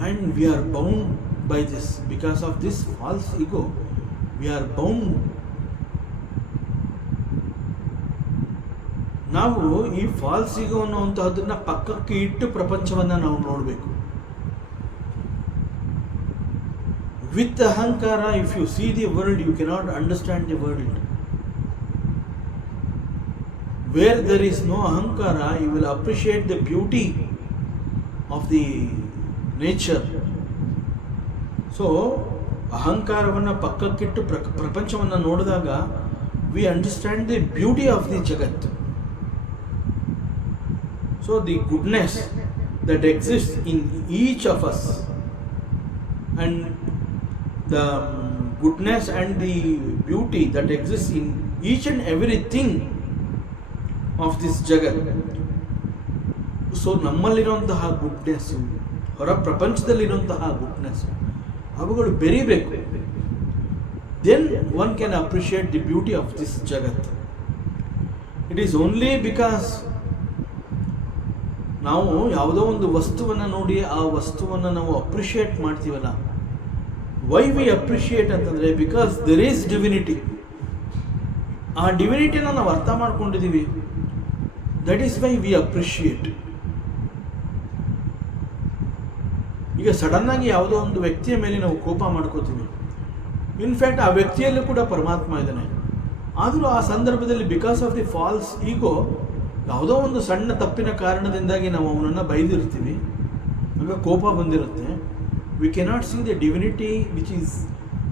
and we are bound by this. Because of this false ego we are bound. ನಾವು ಈ ಫಾಲ್ಸ್ ಈಗೋ ಅನ್ನುವಂತಹದನ್ನ ಪಕ್ಕಕ್ಕೆ ಇಟ್ಟು ಪ್ರಪಂಚವನ್ನು ನಾವು ನೋಡಬೇಕು. With ahankara, if you see the world, you cannot understand the world. Where there is no ahankara, you will appreciate the beauty of the nature. So ಅಹಂಕಾರವನ್ನು ಪಕ್ಕಕ್ಕಿಟ್ಟು ಪ್ರಪಂಚವನ್ನು ನೋಡಿದಾಗ we understand the beauty of the jagat. So the goodness that exist in each of us, and the goodness and the beauty that exist in each and everything of this jagat. So ನಮ್ಮಲ್ಲಿರುವಂತಹ goodness, ಹೊರ ಪ್ರಪಂಚದಲ್ಲಿರುವಂತಹ goodness, ಅವುಗಳು ಬೆರಿಬೇಕು. Then one can appreciate the beauty of this jagat. It is only because ನಾವು ಯಾವುದೋ ಒಂದು ವಸ್ತುವನ್ನು ನೋಡಿ ಆ ವಸ್ತುವನ್ನು ನಾವು ಅಪ್ರಿಷಿಯೇಟ್ ಮಾಡ್ತೀವಲ್ಲ. ವೈ ವಿ ಅಪ್ರಿಷಿಯೇಟ್ ಅಂತಂದರೆ ಬಿಕಾಸ್ ದೆರ್ ಈಸ್ ಡಿವಿನಿಟಿ. ಆ ಡಿವಿನಿಟಿನ ನಾವು ಅರ್ಥ ಮಾಡ್ಕೊಂಡಿದ್ದೀವಿ. That is why we appreciate. ಈಗ ಸಡನ್ನಾಗಿ ಯಾವುದೋ ಒಂದು ವ್ಯಕ್ತಿಯ ಮೇಲೆ ನಾವು ಕೋಪ ಮಾಡ್ಕೋತೀವಿ. ಇನ್ಫ್ಯಾಕ್ಟ್ ಆ ವ್ಯಕ್ತಿಯಲ್ಲೂ ಕೂಡ ಪರಮಾತ್ಮ ಇದ್ದಾನೆ. ಆದರೂ ಆ ಸಂದರ್ಭದಲ್ಲಿ ಬಿಕಾಸ್ ಆಫ್ ದಿ ಫಾಲ್ಸ್ ಈಗೋ ಯಾವುದೋ ಒಂದು ಸಣ್ಣ ತಪ್ಪಿನ ಕಾರಣದಿಂದಾಗಿ ನಾವು ಅವನನ್ನು ಬೈದಿರ್ತೀವಿ, ಆಗ ಕೋಪ ಬಂದಿರುತ್ತೆ. We cannot see the divinity which is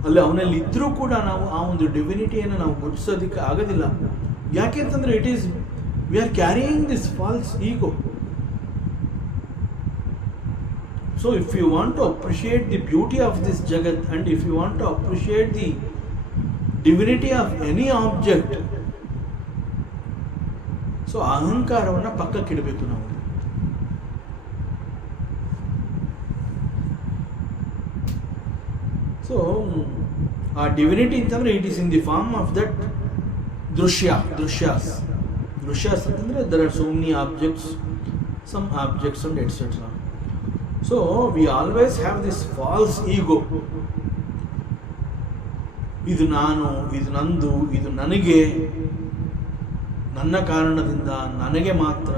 ಅಲ್ಲಿ ಅವನಲ್ಲಿ ಇದ್ದರೂ ಕೂಡ ನಾವು ಆ ಒಂದು ಡಿವಿನಿಟಿಯನ್ನು ನಾವು ಗುರುತಿಸೋದಕ್ಕೆ ಆಗೋದಿಲ್ಲ. ಯಾಕೆ ಅಂತಂದರೆ it is we are carrying this false ego. So if you want to appreciate the beauty of this jagat, and if you want to appreciate the divinity of any object, so ahankaravana pakkಕ್ಕೆ ಇಡಬೇಕು ನಾವು. So ಆ divinity ಅಂತಂದರೆ it is in the form of that ದೃಶ್ಯಾಸ್ ಅಂತಂದರೆ there are so many objects, some objects and etc. So we always have this false ego. ಇದು ನಾನು, ಇದು ನಂದು, ಇದು ನನಗೆ, ನನ್ನ ಕಾರಣದಿಂದ ನನಗೆ ಮಾತ್ರ.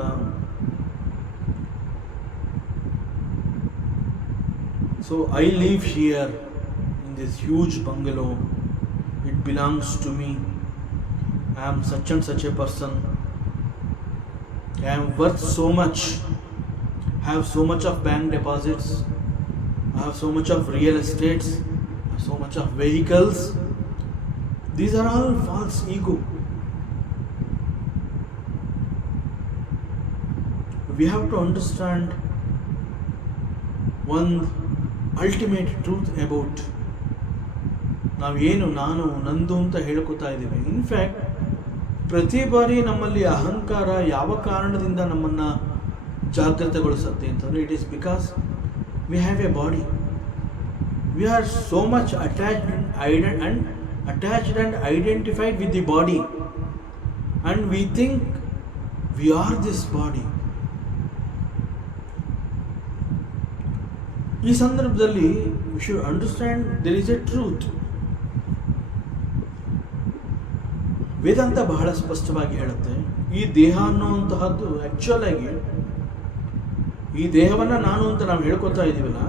So I live here in this huge bungalow. It belongs to me. I am such and such a person. I am worth so much. I have so much of bank deposits, I have so much of real estates, I have so much of vehicles, These are all false ego. We have to understand one ultimate truth about ನಾವೇನು ನಾನು ನಂದು ಅಂತ ಹೇಳ್ಕೊತಾ ಇದ್ದೀವಿ. In fact ಪ್ರತಿ ಬಾರಿ ನಮ್ಮಲ್ಲಿ ಅಹಂಕಾರ ಯಾವ ಕಾರಣದಿಂದ ನಮ್ಮನ್ನು ಜಾಗೃತಗೊಳಿಸುತ್ತೆ ಅಂತಂದರೆ, it is because we have A body. We are so much attached and identified with the body, and we think we are this body. ಈ ಸಂದರ್ಭದಲ್ಲಿ we should understand there is a truth. ವೇದಾಂತ ಬಹಳ ಸ್ಪಷ್ಟವಾಗಿ ಹೇಳುತ್ತೆ, ಈ ದೇಹ ಅನ್ನುವಂತಹದ್ದು actual ಆಗಿ ಈ ದೇಹವನ್ನು ನಾನು ಅಂತ ನಾವು ಹೇಳ್ಕೊತಾ ಇದ್ದೀವಲ್ಲ,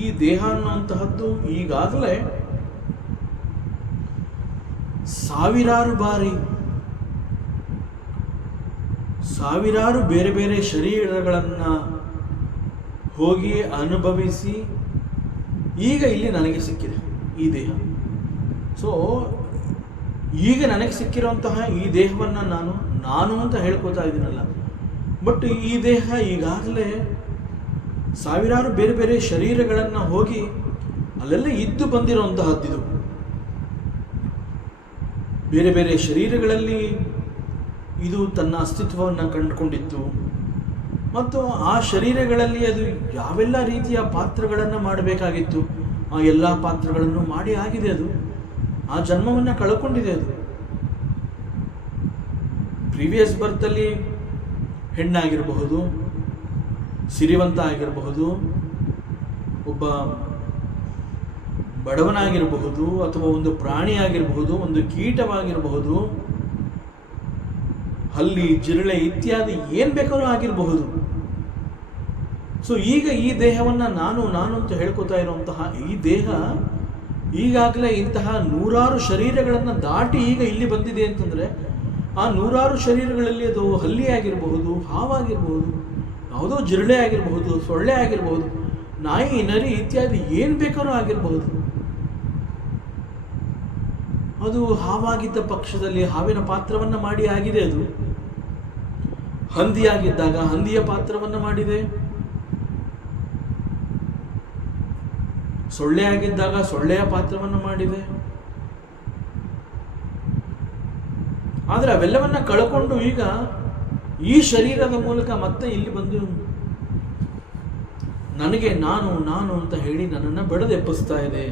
ಈ ದೇಹ ಅನ್ನುವಂತಹದ್ದು ಈಗಾಗಲೇ ಸಾವಿರಾರು ಬೇರೆ ಬೇರೆ ಶರೀರಗಳನ್ನು ಹೋಗಿ ಅನುಭವಿಸಿ ಈಗ ಇಲ್ಲಿ ನನಗೆ ಸಿಕ್ಕಿದೆ ಈ ದೇಹ. ಸೊ ಈಗ ನನಗೆ ಸಿಕ್ಕಿರುವಂತಹ ಈ ದೇಹವನ್ನು ನಾನು ಅಂತ ಹೇಳ್ಕೊತಾ ಇದ್ದೀನಲ್ಲ, ಬಟ್ ಈ ದೇಹ ಈಗಾಗಲೇ ಸಾವಿರಾರು ಬೇರೆ ಬೇರೆ ಶರೀರಗಳನ್ನು ಹೋಗಿ ಅಲ್ಲೆಲ್ಲ ಇದ್ದು ಬಂದಿರುವಂತಹದ್ದಿದು. ಬೇರೆ ಬೇರೆ ಶರೀರಗಳಲ್ಲಿ ಇದು ತನ್ನ ಅಸ್ತಿತ್ವವನ್ನು ಕಂಡುಕೊಂಡಿತ್ತು, ಮತ್ತು ಆ ಶರೀರಗಳಲ್ಲಿ ಅದು ಯಾವೆಲ್ಲ ರೀತಿಯ ಪಾತ್ರಗಳನ್ನು ಮಾಡಬೇಕಾಗಿತ್ತು ಆ ಎಲ್ಲ ಪಾತ್ರಗಳನ್ನು ಮಾಡಿ ಆಗಿದೆ. ಅದು ಆ ಜನ್ಮವನ್ನು ಕಳ್ಕೊಂಡಿದೆ. ಅದು ಪ್ರೀವಿಯಸ್ ಬರ್ತಲ್ಲಿ ಹೆಣ್ಣಾಗಿರಬಹುದು, ಸಿರಿವಂತ ಆಗಿರಬಹುದು, ಒಬ್ಬ ಬಡವನಾಗಿರಬಹುದು, ಅಥವಾ ಒಂದು ಪ್ರಾಣಿ ಆಗಿರಬಹುದು, ಒಂದು ಕೀಟವಾಗಿರಬಹುದು, ಹಲ್ಲಿ ಜಿರಳೆ ಇತ್ಯಾದಿ ಏನು ಬೇಕಾದ್ರೂ ಆಗಿರಬಹುದು. ಸೊ ಈಗ ಈ ದೇಹವನ್ನು ನಾನು ಅಂತ ಹೇಳ್ಕೊತಾ ಇರುವಂತಹ ಈ ದೇಹ ಈಗಾಗಲೇ ಇಂತಹ ನೂರಾರು ಶರೀರಗಳನ್ನು ದಾಟಿ ಈಗ ಇಲ್ಲಿ ಬಂದಿದೆ ಅಂತಂದರೆ, ಆ ನೂರಾರು ಶರೀರಗಳಲ್ಲಿ ಅದು ಹಲ್ಲಿ ಆಗಿರಬಹುದು, ಹಾವಾಗಿರಬಹುದು, ಯಾವುದೋ ಜಿರಳೆ ಆಗಿರಬಹುದು, ಸೊಳ್ಳೆ ಆಗಿರಬಹುದು, ನಾಯಿ ನರಿ ಇತ್ಯಾದಿ ಏನು ಬೇಕಾದ್ರೂ ಆಗಿರಬಹುದು. ಅದು ಹಾವಾಗಿದ್ದ ಪಕ್ಷದಲ್ಲಿ ಹಾವಿನ ಪಾತ್ರವನ್ನು ಮಾಡಿ ಆಗಿದೆ. ಅದು ಹಂದಿಯಾಗಿದ್ದಾಗ ಹಂದಿಯ ಪಾತ್ರವನ್ನು ಮಾಡಿದೆ, ಸೊಳ್ಳೆ ಆಗಿದ್ದಾಗ ಸೊಳ್ಳೆಯ ಪಾತ್ರವನ್ನು ಮಾಡಿದೆ. ಆದರೆ ಅವೆಲ್ಲವನ್ನ ಕಳ್ಕೊಂಡು ಈಗ ಈ ಶರೀರದ ಮೂಲಕ ಮತ್ತೆ ಇಲ್ಲಿ ಬಂದು ನನಗೆ ನಾನು ಅಂತ ಹೇಳಿ ನನ್ನನ್ನು ಬಡದೆಪ್ಪಿಸ್ತಾ ಇದೆ.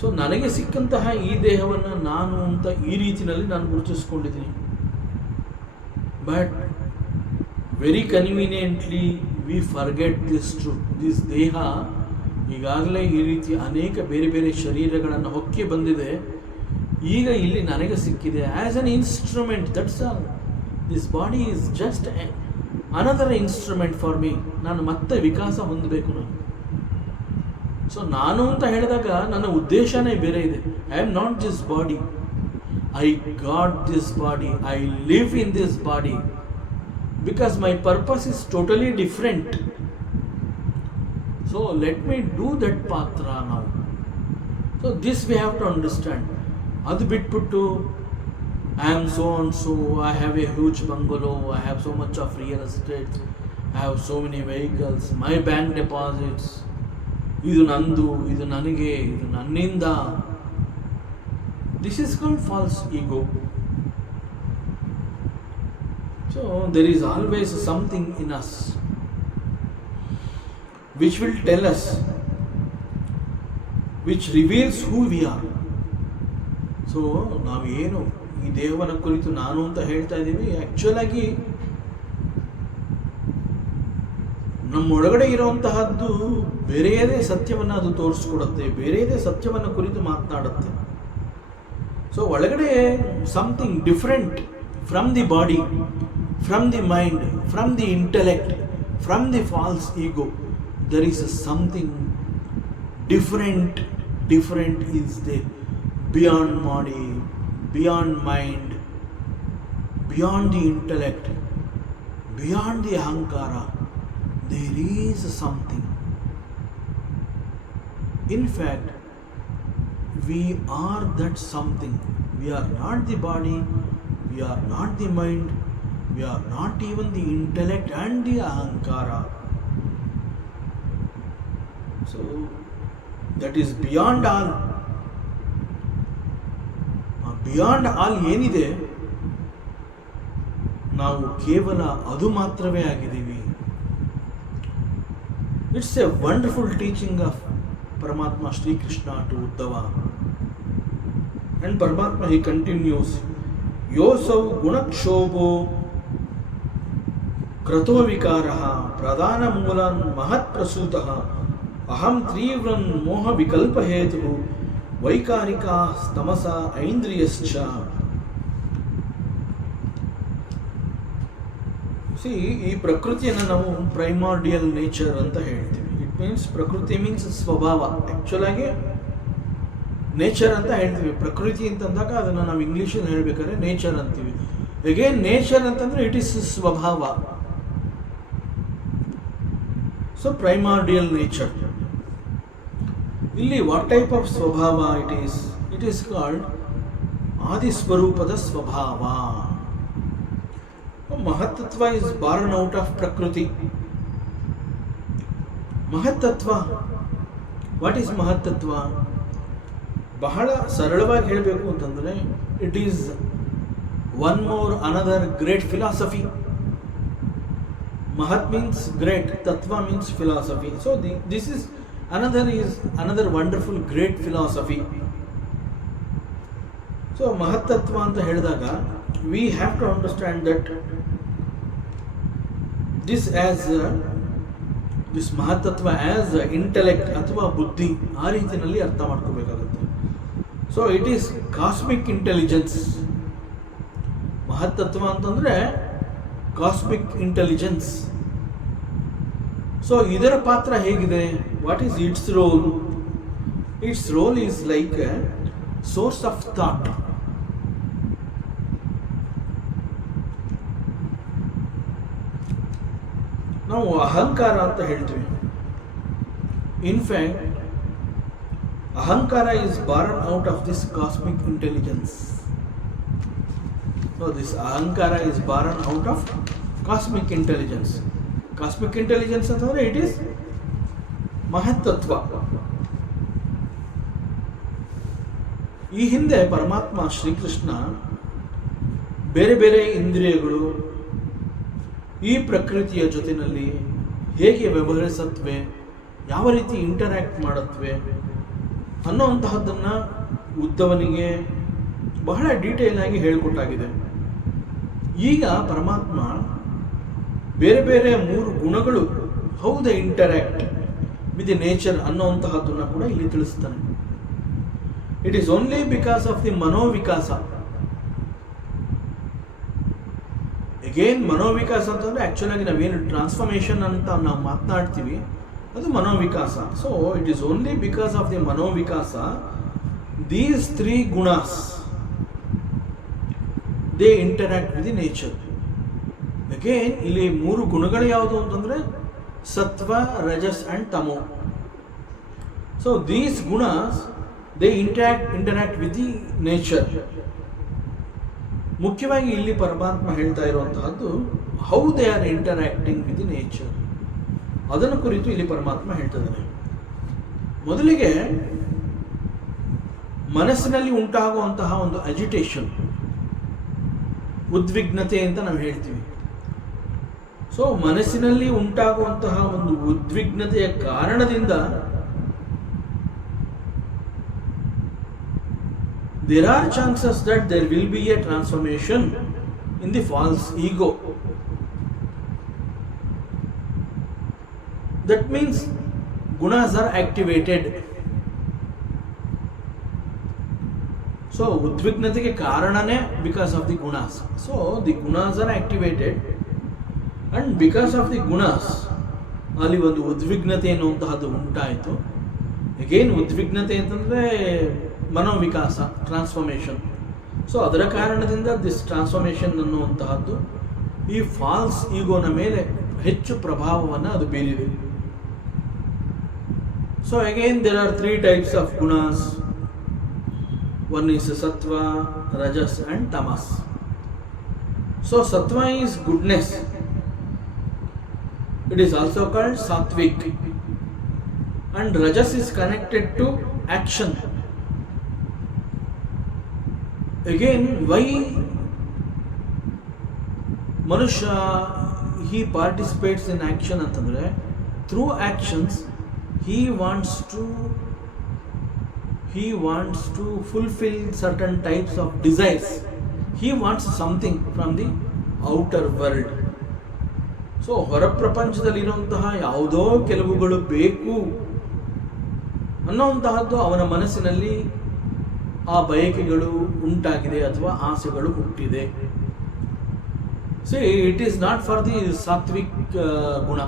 ಸೊ ನನಗೆ ಸಿಕ್ಕಂತಹ ಈ ದೇಹವನ್ನು ನಾನು ಅಂತ ಈ ರೀತಿಯಲ್ಲಿ ನಾನು ಗುರುತಿಸ್ಕೊಂಡಿದ್ದೀನಿ. But very conveniently we forget this truth. This ದೇಹ ಈಗಾಗಲೇ ಈ ರೀತಿ ಅನೇಕ ಬೇರೆ ಬೇರೆ ಶರೀರಗಳನ್ನು ಹೊಕ್ಕಿ ಬಂದಿದೆ. ಈಗ ಇಲ್ಲಿ ನನಗೆ ಸಿಕ್ಕಿದೆ as an instrument. That's all. This body is just another instrument for me. ನಾನು ಮತ್ತೆ ವಿಕಾಸ ಹೊಂದಬೇಕು. ಸೊ ನಾನು ಅಂತ ಹೇಳಿದಾಗ ನನ್ನ ಉದ್ದೇಶನೇ ಬೇರೆ ಇದೆ. I am not this body. I got this body. I live in this body because my purpose is totally different. So let me do that patra now. So this we have to understand. Adu bitputtu I am so and so, I have a huge bungalow, I have so much of real estate, I have so many vehicles, my bank deposits, idu nandu, idu nanige, idu nanninda. This is called false ego. So there is always something in us which will tell us, which reveals who we are. So ನಾವೇನು ಈ ದೇಹವನ್ನು ಕುರಿತು ನಾನು ಅಂತ ಹೇಳ್ತಾ ಇದ್ದೀವಿ, actual ಆಗಿ ನಮ್ಮೊಳಗಡೆ ಇರುವಂತಹದ್ದು ಬೇರೆಯದೇ ಸತ್ಯವನ್ನು ಅದು ತೋರಿಸ್ಕೊಡುತ್ತೆ, ಬೇರೆಯದೇ ಸತ್ಯವನ್ನು ಕುರಿತು ಮಾತನಾಡುತ್ತೆ. ಸೊ ಒಳಗಡೆ something different from the body, from the mind, from the intellect, from the false ego, there is something different is there, beyond body, beyond mind, beyond the intellect, beyond the ahankara. There is something. In fact, we are that something. We are not the body, we are not the mind, we are not even the intellect and the ahankara. So that is beyond all. Beyond all ಏನಿದೆ ನಾವು ಕೇವಲ ಅದು ಮಾತ್ರವೇ ಆಗಿದ್ದೀವಿ. It's A wonderful teaching of ಪರಮಾತ್ಮ Shrikrishna to Uddhava. And ಪರಮಾತ್ಮ ಹಿ continuous, ಯೋಸೌ ಗುಣಕ್ಷೋಭೋ ಕ್ರತೋ ವಿಕಾರ ಪ್ರಧಾನ ಮೂಲನ್ ಮಹತ್ ಪ್ರಸೂತಃ ಅಹಂ ತೀವ್ರನ್ ಮೋಹ ವಿಕಲ್ಪ ಹೇತು ವೈಕಾರಿಕ ತಮಸ ಐಂದ್ರಿಯಶ್ಚ. ಈ ಪ್ರಕೃತಿಯನ್ನು ನಾವು ಪ್ರೈಮಾರ್ಡಿಯಲ್ ನೇಚರ್ ಅಂತ ಹೇಳ್ತೀವಿ. ಇಟ್ ಮೀನ್ಸ್ ಪ್ರಕೃತಿ ಮೀನ್ಸ್ ಸ್ವಭಾವ. ಆ್ಯಕ್ಚುಲ್ ಆಗಿ ನೇಚರ್ ಅಂತ ಹೇಳ್ತೀವಿ. ಪ್ರಕೃತಿ ಅಂತಂದಾಗ ಅದನ್ನು ನಾವು ಇಂಗ್ಲೀಷಲ್ಲಿ ಹೇಳ್ಬೇಕಾದ್ರೆ ನೇಚರ್ ಅಂತೀವಿ. ಅಗೇನ್ ನೇಚರ್ ಅಂತಂದ್ರೆ ಇಟ್ ಈಸ್ ಸ್ವಭಾವ. So primordial nature. ಇಲ್ಲಿ ವಾಟ್ ಟೈಪ್ ಆಫ್ ಸ್ವಭಾವ ಇಟ್ ಈಸ್ ಕಾಲ್ಡ್ ಆದಿಸ್ವರೂಪದ ಸ್ವಭಾವ. ಮಹತ್ತತ್ವ ಇಸ್ ಬಾರ್ನ್ ಔಟ್ ಆಫ್ ಪ್ರಕೃತಿ. ಮಹತ್ತತ್ವ, ವಾಟ್ ಈಸ್ ಮಹತ್ತತ್ವ? ಬಹಳ ಸರಳವಾಗಿ ಹೇಳಬೇಕು ಅಂತಂದರೆ it is one more another great philosophy. ಮಹತ್ ಮೀನ್ಸ್ ಗ್ರೇಟ್, ತತ್ವ means philosophy. So this is another wonderful great philosophy. So ಮಹತ್ತತ್ವ ಅಂತ ಹೇಳಿದಾಗ we have to understand that this ಮಹತ್ತತ್ವ as intellect ಅಥವಾ ಬುದ್ಧಿ, ಆ ರೀತಿಯಲ್ಲಿ ಅರ್ಥ ಮಾಡ್ಕೋಬೇಕಾಗುತ್ತೆ. So it is cosmic intelligence. ಮಹತ್ತತ್ವ ಅಂತಂದ್ರೆ ಕಾಸ್ಮಿಕ್ ಇಂಟೆಲಿಜೆನ್ಸ್. ಸೊ ಇದರ ಪಾತ್ರ ಹೇಗಿದೆ? What is its role? Its role is like a source of thought. ನಾವು ಅಹಂಕಾರ ಅಂತ ಹೇಳ್ತೀವಿ. In fact ahankara is born out of this cosmic intelligence. So this ahankara is born out of cosmic intelligence. Cosmic intelligence ಅಂತಂದರೆ it is mahattattva. ಈ ಹಿಂದೆ ಪರಮಾತ್ಮ ಶ್ರೀಕೃಷ್ಣ ಬೇರೆ ಬೇರೆ ಇಂದ್ರಿಯಗಳು ಈ ಪ್ರಕೃತಿಯ ಜೊತೆಯಲ್ಲಿ ಹೇಗೆ ವ್ಯವಹರಿಸತ್ವೆ, ಯಾವ ರೀತಿ ಇಂಟರ್ಯಾಕ್ಟ್ ಮಾಡತ್ವೆ ಅನ್ನೋಂತಹದ್ದನ್ನು ಉದ್ಧವನಿಗೆ ಬಹಳ ಡೀಟೇಲ್ ಆಗಿ ಹೇಳಿಕೊಟ್ಟಾಗಿದೆ. ಈಗ ಪರಮಾತ್ಮ ಬೇರೆ ಬೇರೆ 3 ಗುಣಗಳು how the interact with the nature ಅನ್ನೋಂತಹದ್ದನ್ನು ಕೂಡ ಇಲ್ಲಿ ತಿಳಿಸ್ತಾನೆ. It is only because of the manovikasa. Again ಮನೋವಿಕಾಸ ಅಂತಂದರೆ ಆ್ಯಕ್ಚುಲ್ ಆಗಿ ನಾವೇನು ಟ್ರಾನ್ಸ್ಫಾರ್ಮೇಷನ್ ಅಂತ ನಾವು ಮಾತನಾಡ್ತೀವಿ ಅದು ಮನೋವಿಕಾಸ. So it is only because of the manovikasa these 3 gunas they interact with the nature. Again ಇಲ್ಲಿ 3 ಗುಣಗಳು ಯಾವುದು ಅಂತಂದರೆ sattva, rajas and tamo. So these gunas they interact with the nature. ಮುಖ್ಯವಾಗಿ ಇಲ್ಲಿ ಪರಮಾತ್ಮ ಹೇಳ್ತಾ ಇರುವಂತಹದ್ದು how they are interacting with the nature, ಅದನ್ನು ಕುರಿತು ಇಲ್ಲಿ ಪರಮಾತ್ಮ ಹೇಳ್ತಿದ್ದಾನೆ. ಮೊದಲಿಗೆ ಮನಸ್ಸಿನಲ್ಲಿ ಉಂಟಾಗುವಂತಹ ಒಂದು ಅಜಿಟೇಷನ್, ಉದ್ವಿಗ್ನತೆ ಅಂತ ನಾವು ಹೇಳ್ತೀವಿ. ಸೊ ಮನಸ್ಸಿನಲ್ಲಿ ಉಂಟಾಗುವಂತಹ ಒಂದು ಉದ್ವಿಗ್ನತೆಯ ಕಾರಣದಿಂದ there are chances that there will be a transformation in the false ego. That means gunas are activated. So udvignatege karanane because of the gunas. So the gunas are activated, and because of the gunas ಅಲ್ಲಿ ಒಂದು ಉದ್ವಿಗ್ನತೆ ಅನ್ನುವಂತಹದ್ದು ಉಂಟಾಯಿತು. Again ಉದ್ವಿಗ್ನತೆ ಅಂತಂದರೆ ಮನೋವಿಕಾಸ, transformation. So ಅದರ ಕಾರಣದಿಂದ this transformation ಅನ್ನುವಂತಹದ್ದು ಈ falls ಈಗೋನ ಮೇಲೆ ಹೆಚ್ಚು ಪ್ರಭಾವವನ್ನು ಅದು ಬೀರಿದೆ. So again there are 3 types of gunas. One is sattva, rajas and tamas. So sattva is goodness. It is also called sattvic. And rajas is connected to action. Again, why Manusha he participates in action antandre, through actions he wants to fulfill certain types of desires. He wants something from the outer world. So ಹೊರ ಪ್ರಪಂಚದಲ್ಲಿರುವಂತಹ ಯಾವುದೋ ಕೆಲವುಗಳು ಬೇಕು ಅನ್ನೋಂತಹದ್ದು ಅವನ ಮನಸ್ಸಿನಲ್ಲಿ ಆ ಬಯಕೆಗಳು ಉಂಟಾಗಿದೆ ಅಥವಾ ಆಸೆಗಳು ಹುಟ್ಟಿದೆ. See, it is not for the sattvic guna.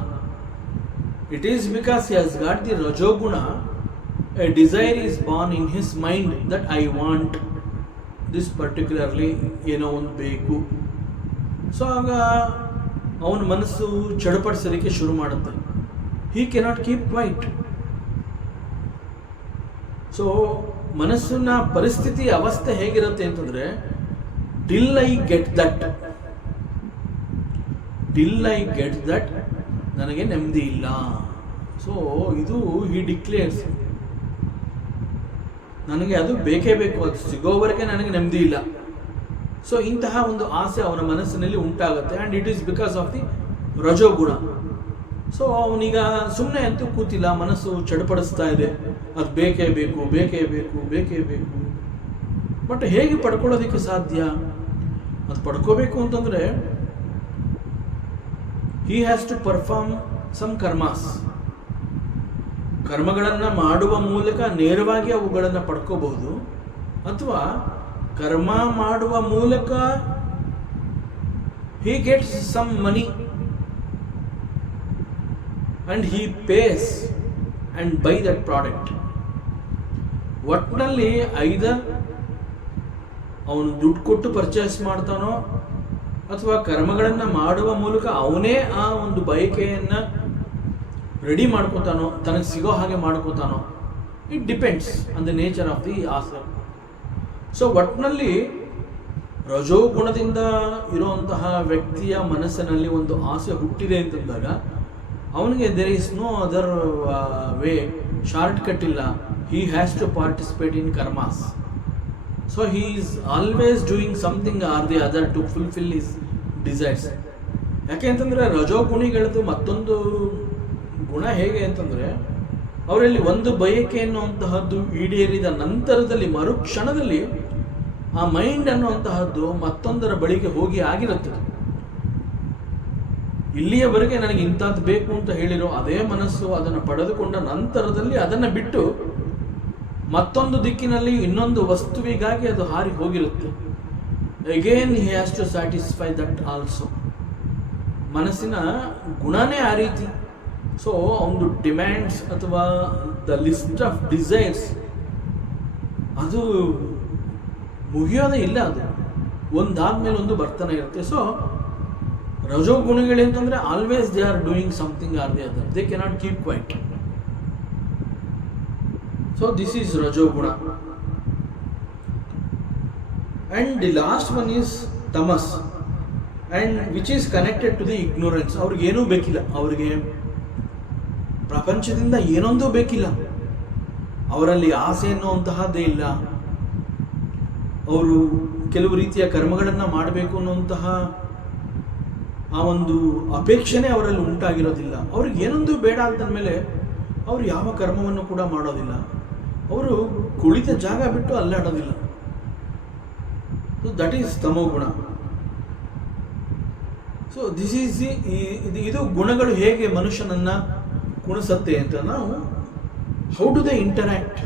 It is because he has got the rajoguna. A desire is born in his mind that I want this particularly, ಒಂದು ಬೇಕು. ಸೊ ಆಗ ಅವನ ಮನಸ್ಸು ಚಡಪಡಿಸಲಿಕ್ಕೆ ಶುರು ಮಾಡುತ್ತೆ. He cannot keep quiet. So ಮನಸ್ಸಿನ ಪರಿಸ್ಥಿತಿ ಅವಸ್ಥೆ ಹೇಗಿರುತ್ತೆ ಅಂತಂದರೆ, ಟಿಲ್ ಐ ಗೆಟ್ ದಟ್ ನನಗೆ ನೆಮ್ಮದಿ ಇಲ್ಲ. ಸೊ ಇದು ಹಿ ಡಿಕ್ಲೇರ್ಸ್, ನನಗೆ ಅದು ಬೇಕೇ ಬೇಕು, ಅದು ಸಿಗೋವರೆಗೆ ನನಗೆ ನೆಮ್ಮದಿ ಇಲ್ಲ. ಸೊ ಇಂತಹ ಒಂದು ಆಸೆ ಅವನ ಮನಸ್ಸಿನಲ್ಲಿ ಉಂಟಾಗುತ್ತೆ. And it is because of the rajoguna. So ಅವನೀಗ ಸುಮ್ಮನೆ ಅಂತೂ ಕೂತಿಲ್ಲ, ಮನಸ್ಸು ಚಡಪಡಿಸ್ತಾ ಇದೆ, ಅದು ಬೇಕೇ ಬೇಕು. ಬಟ್ ಹೇಗೆ ಪಡ್ಕೊಳ್ಳೋದಕ್ಕೆ ಸಾಧ್ಯ? ಅದು ಪಡ್ಕೋಬೇಕು ಅಂತಂದರೆ he has to perform some karmas. ಕರ್ಮಗಳನ್ನು ಮಾಡುವ ಮೂಲಕ ನೇರವಾಗಿ ಅವುಗಳನ್ನು ಪಡ್ಕೋಬಹುದು, ಅಥವಾ ಕರ್ಮ ಮಾಡುವ ಮೂಲಕ he gets some money and he pays and buy that product. ಒಟ್ಟಿನಲ್ಲಿ ಐದರ್ ಅವನು ದುಡ್ಡು ಕೊಟ್ಟು ಪರ್ಚೇಸ್ ಮಾಡ್ತಾನೋ ಅಥವಾ ಕರ್ಮಗಳನ್ನು ಮಾಡುವ ಮೂಲಕ ಅವನೇ ಆ ಒಂದು ಬಯಕೆಯನ್ನು ರೆಡಿ ಮಾಡ್ಕೋತಾನೋ, ತನಗೆ ಸಿಗೋ ಹಾಗೆ ಮಾಡ್ಕೋತಾನೋ. It depends on the nature of the aase. So ಒಟ್ಟಿನಲ್ಲಿ ರಜೋಗುಣದಿಂದ ಇರುವಂತಹ ವ್ಯಕ್ತಿಯ ಮನಸ್ಸಿನಲ್ಲಿ ಒಂದು ಆಸೆ ಹುಟ್ಟಿದೆ ಅಂತಂದಾಗ ಅವನಿಗೆ there is no other way, short cut ಇಲ್ಲ. He has to participate in karmas. So he is always doing something or the other to fulfil his desires. ಯಾಕೆ ಅಂತಂದರೆ ರಜೋಗುಣಿಗಳದ್ದು ಮತ್ತೊಂದು ಗುಣ ಹೇಗೆ ಅಂತಂದರೆ, ಅವರಲ್ಲಿ ಒಂದು ಬಯಕೆ ಅನ್ನುವಂತಹದ್ದು ಈಡೇರಿದ ನಂತರದಲ್ಲಿ ಮರುಕ್ಷಣದಲ್ಲಿ ಆ ಮೈಂಡ್ ಅನ್ನುವಂತಹದ್ದು ಮತ್ತೊಂದರ ಬಳಿಗೆ ಹೋಗಿ ಆಗಿರುತ್ತದೆ. ಇಲ್ಲಿಯವರೆಗೆ ನನಗೆ ಇಂಥದ್ದು ಬೇಕು ಅಂತ ಹೇಳಿರೋ ಅದೇ ಮನಸ್ಸು ಅದನ್ನು ಪಡೆದುಕೊಂಡ ನಂತರದಲ್ಲಿ ಅದನ್ನು ಬಿಟ್ಟು ಮತ್ತೊಂದು ದಿಕ್ಕಿನಲ್ಲಿ ಇನ್ನೊಂದು ವಸ್ತುವಿಗಾಗಿ ಅದು ಹಾರಿ ಹೋಗಿರುತ್ತೆ. Again he has to satisfy that also. ಮನಸ್ಸಿನ ಗುಣನೇ ಆ ರೀತಿ. ಸೊ ಒಂದು ಡಿಮ್ಯಾಂಡ್ಸ್ ಅಥವಾ ದ ಲಿಸ್ಟ್ ಆಫ್ ಡಿಸೈರ್ಸ್ ಅದು ಮುಗಿಯೋದೇ ಇಲ್ಲ. ಅದು ಒಂದಾದ್ಮೇಲೆ ಒಂದು ಬರ್ತಾನೆ ಇರುತ್ತೆ. ಸೊ ರಜೋಗುಣಿಗಳಂತಂದರೆ always they are doing something or the other, they cannot keep quiet. So this is rajoguna. And the last one is tamas, and which is connected to the ignorance. ಅವ್ರಿಗೇನೂ ಬೇಕಿಲ್ಲ, ಅವ್ರಿಗೆ ಪ್ರಪಂಚದಿಂದ ಏನೊಂದೂ ಬೇಕಿಲ್ಲ, ಅವರಲ್ಲಿ ಆಸೆ ಅನ್ನುವಂತಹದ್ದೇ ಇಲ್ಲ. ಅವರು ಕೆಲವು ರೀತಿಯ ಕರ್ಮಗಳನ್ನು ಮಾಡಬೇಕು ಅನ್ನುವಂತಹ ಆ ಒಂದು ಅಪೇಕ್ಷೆನೇ ಅವರಲ್ಲಿ ಉಂಟಾಗಿರೋದಿಲ್ಲ. ಅವ್ರಿಗೆ ಏನೊಂದು ಬೇಡ ಅಂತಂದಮೇಲೆ ಅವರು ಯಾವ ಕರ್ಮವನ್ನು ಕೂಡ ಮಾಡೋದಿಲ್ಲ. ಅವರು ಕುಳಿತ ಜಾಗ ಬಿಟ್ಟು ಅಲ್ಲಾಡೋದಿಲ್ಲ. So that is tamoguna. So this is ಇದು ಗುಣಗಳು ಹೇಗೆ ಮನುಷ್ಯನನ್ನು ಕುಣಿಸುತ್ತೆ ಅಂತ ನಾವು ಹೌ ಡು ದೇ ಇಂಟರ್ಯಾಕ್ಟ್.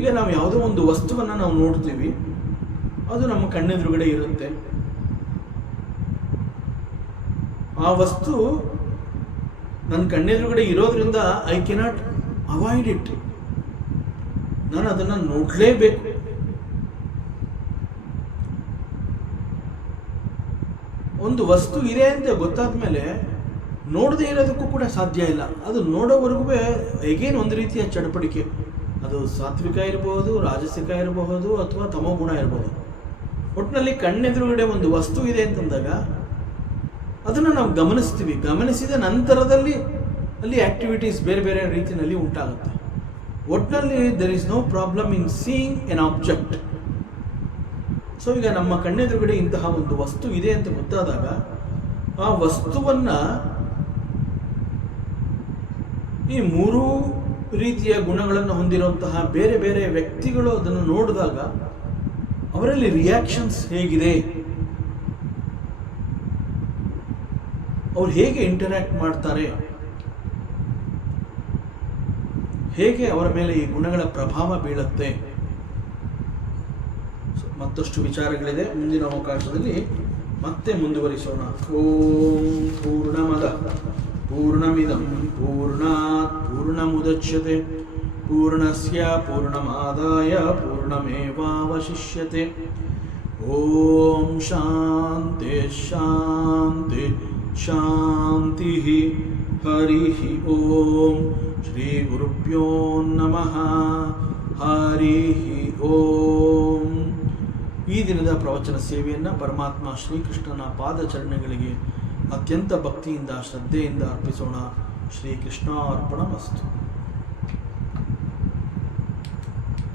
ಈಗ ನಾವು ಯಾವುದೋ ಒಂದು ವಸ್ತುವನ್ನು ನಾವು ನೋಡ್ತೀವಿ, ಅದು ನಮ್ಮ ಕಣ್ಣೆದುರುಗಡೆ ಇರುತ್ತೆ. ಆ ವಸ್ತು ನನ್ನ ಕಣ್ಣೆದುರುಗಡೆ ಇರೋದ್ರಿಂದ ಐ ಕೆನಾಟ್ ಅವಾಯ್ಡ್ ಇಟ್. ನಾನು ಅದನ್ನು ನೋಡಲೇಬೇಕು. ಒಂದು ವಸ್ತು ಇದೆ ಅಂತ ಗೊತ್ತಾದ ಮೇಲೆ ನೋಡದೇ ಇರೋದಕ್ಕೂ ಕೂಡ ಸಾಧ್ಯ ಇಲ್ಲ. ಅದು ನೋಡೋವರೆಗೂ ಹೇಗೇನು ಒಂದು ರೀತಿಯ ಚಡಪಡಿಕೆ. ಅದು ಸಾತ್ವಿಕ ಇರಬಹುದು, ರಾಜಸಿಕ ಇರಬಹುದು, ಅಥವಾ ತಮೋಗುಣ ಇರಬಹುದು. ಒಟ್ಟಿನಲ್ಲಿ ಕಣ್ಣೆದುರುಗಡೆ ಒಂದು ವಸ್ತು ಇದೆ ಅಂತಂದಾಗ ಅದನ್ನು ನಾವು ಗಮನಿಸ್ತೀವಿ. ಗಮನಿಸಿದ ನಂತರದಲ್ಲಿ ಅಲ್ಲಿ ಆಕ್ಟಿವಿಟೀಸ್ ಬೇರೆ ಬೇರೆ ರೀತಿಯಲ್ಲಿ ಉಂಟಾಗುತ್ತೆ. ಒಟ್ಟಿನಲ್ಲಿ there is no problem in seeing an object. So ಈಗ ನಮ್ಮ ಕಣ್ಣೆದುರುಗಡೆ ಇಂತಹ ಒಂದು ವಸ್ತು ಇದೆ ಅಂತ ಗೊತ್ತಾದಾಗ ಆ ವಸ್ತುವನ್ನು ಈ ಮೂರೂ ರೀತಿಯ ಗುಣಗಳನ್ನು ಹೊಂದಿರುವಂತಹ ಬೇರೆ ಬೇರೆ ವ್ಯಕ್ತಿಗಳು ಅದನ್ನು ನೋಡಿದಾಗ ಅವರಲ್ಲಿ ರಿಯಾಕ್ಷನ್ಸ್ ಹೇಗಿದೆ, ಅವ್ರು ಹೇಗೆ ಇಂಟರ್ಯಾಕ್ಟ್ ಮಾಡ್ತಾರೆ, ಹೇಗೆ ಅವರ ಮೇಲೆ ಈ ಗುಣಗಳ ಪ್ರಭಾವ ಬೀಳುತ್ತೆ. ಮತ್ತಷ್ಟು ವಿಚಾರಗಳಿದೆ, ಮುಂದಿನ ಅವಕಾಶದಲ್ಲಿ ಮತ್ತೆ ಮುಂದುವರಿಸೋಣ. ಓಂ ಪೂರ್ಣಮದ ಪೂರ್ಣಮಿದಂ ಪೂರ್ಣಾತ್ ಪೂರ್ಣಮುದಚ್ಯತೆ ಪೂರ್ಣಸ್ಯ ಪೂರ್ಣಮಾದಾಯ ಪೂರ್ಣಮೇವಾವಶಿಷ್ಯತೆ. ಓಂ ಶಾಂತಿ ಶಾಂತಿ ಶಾಂತಿ. ಹರಿ ಓಂ. ಶ್ರೀ ಗುರುಭ್ಯೋ ನಮಃ. ಹರಿ ಓಂ. ಈ ದಿನದ ಪ್ರವಚನ ಸೇವೆಯನ್ನು ಪರಮಾತ್ಮ ಶ್ರೀಕೃಷ್ಣನ ಪಾದಚರಣೆಗಳಿಗೆ ಅತ್ಯಂತ ಭಕ್ತಿಯಿಂದ ಶ್ರದ್ಧೆಯಿಂದ ಅರ್ಪಿಸೋಣ. ಶ್ರೀಕೃಷ್ಣಾರ್ಪಣಮಸ್ತು.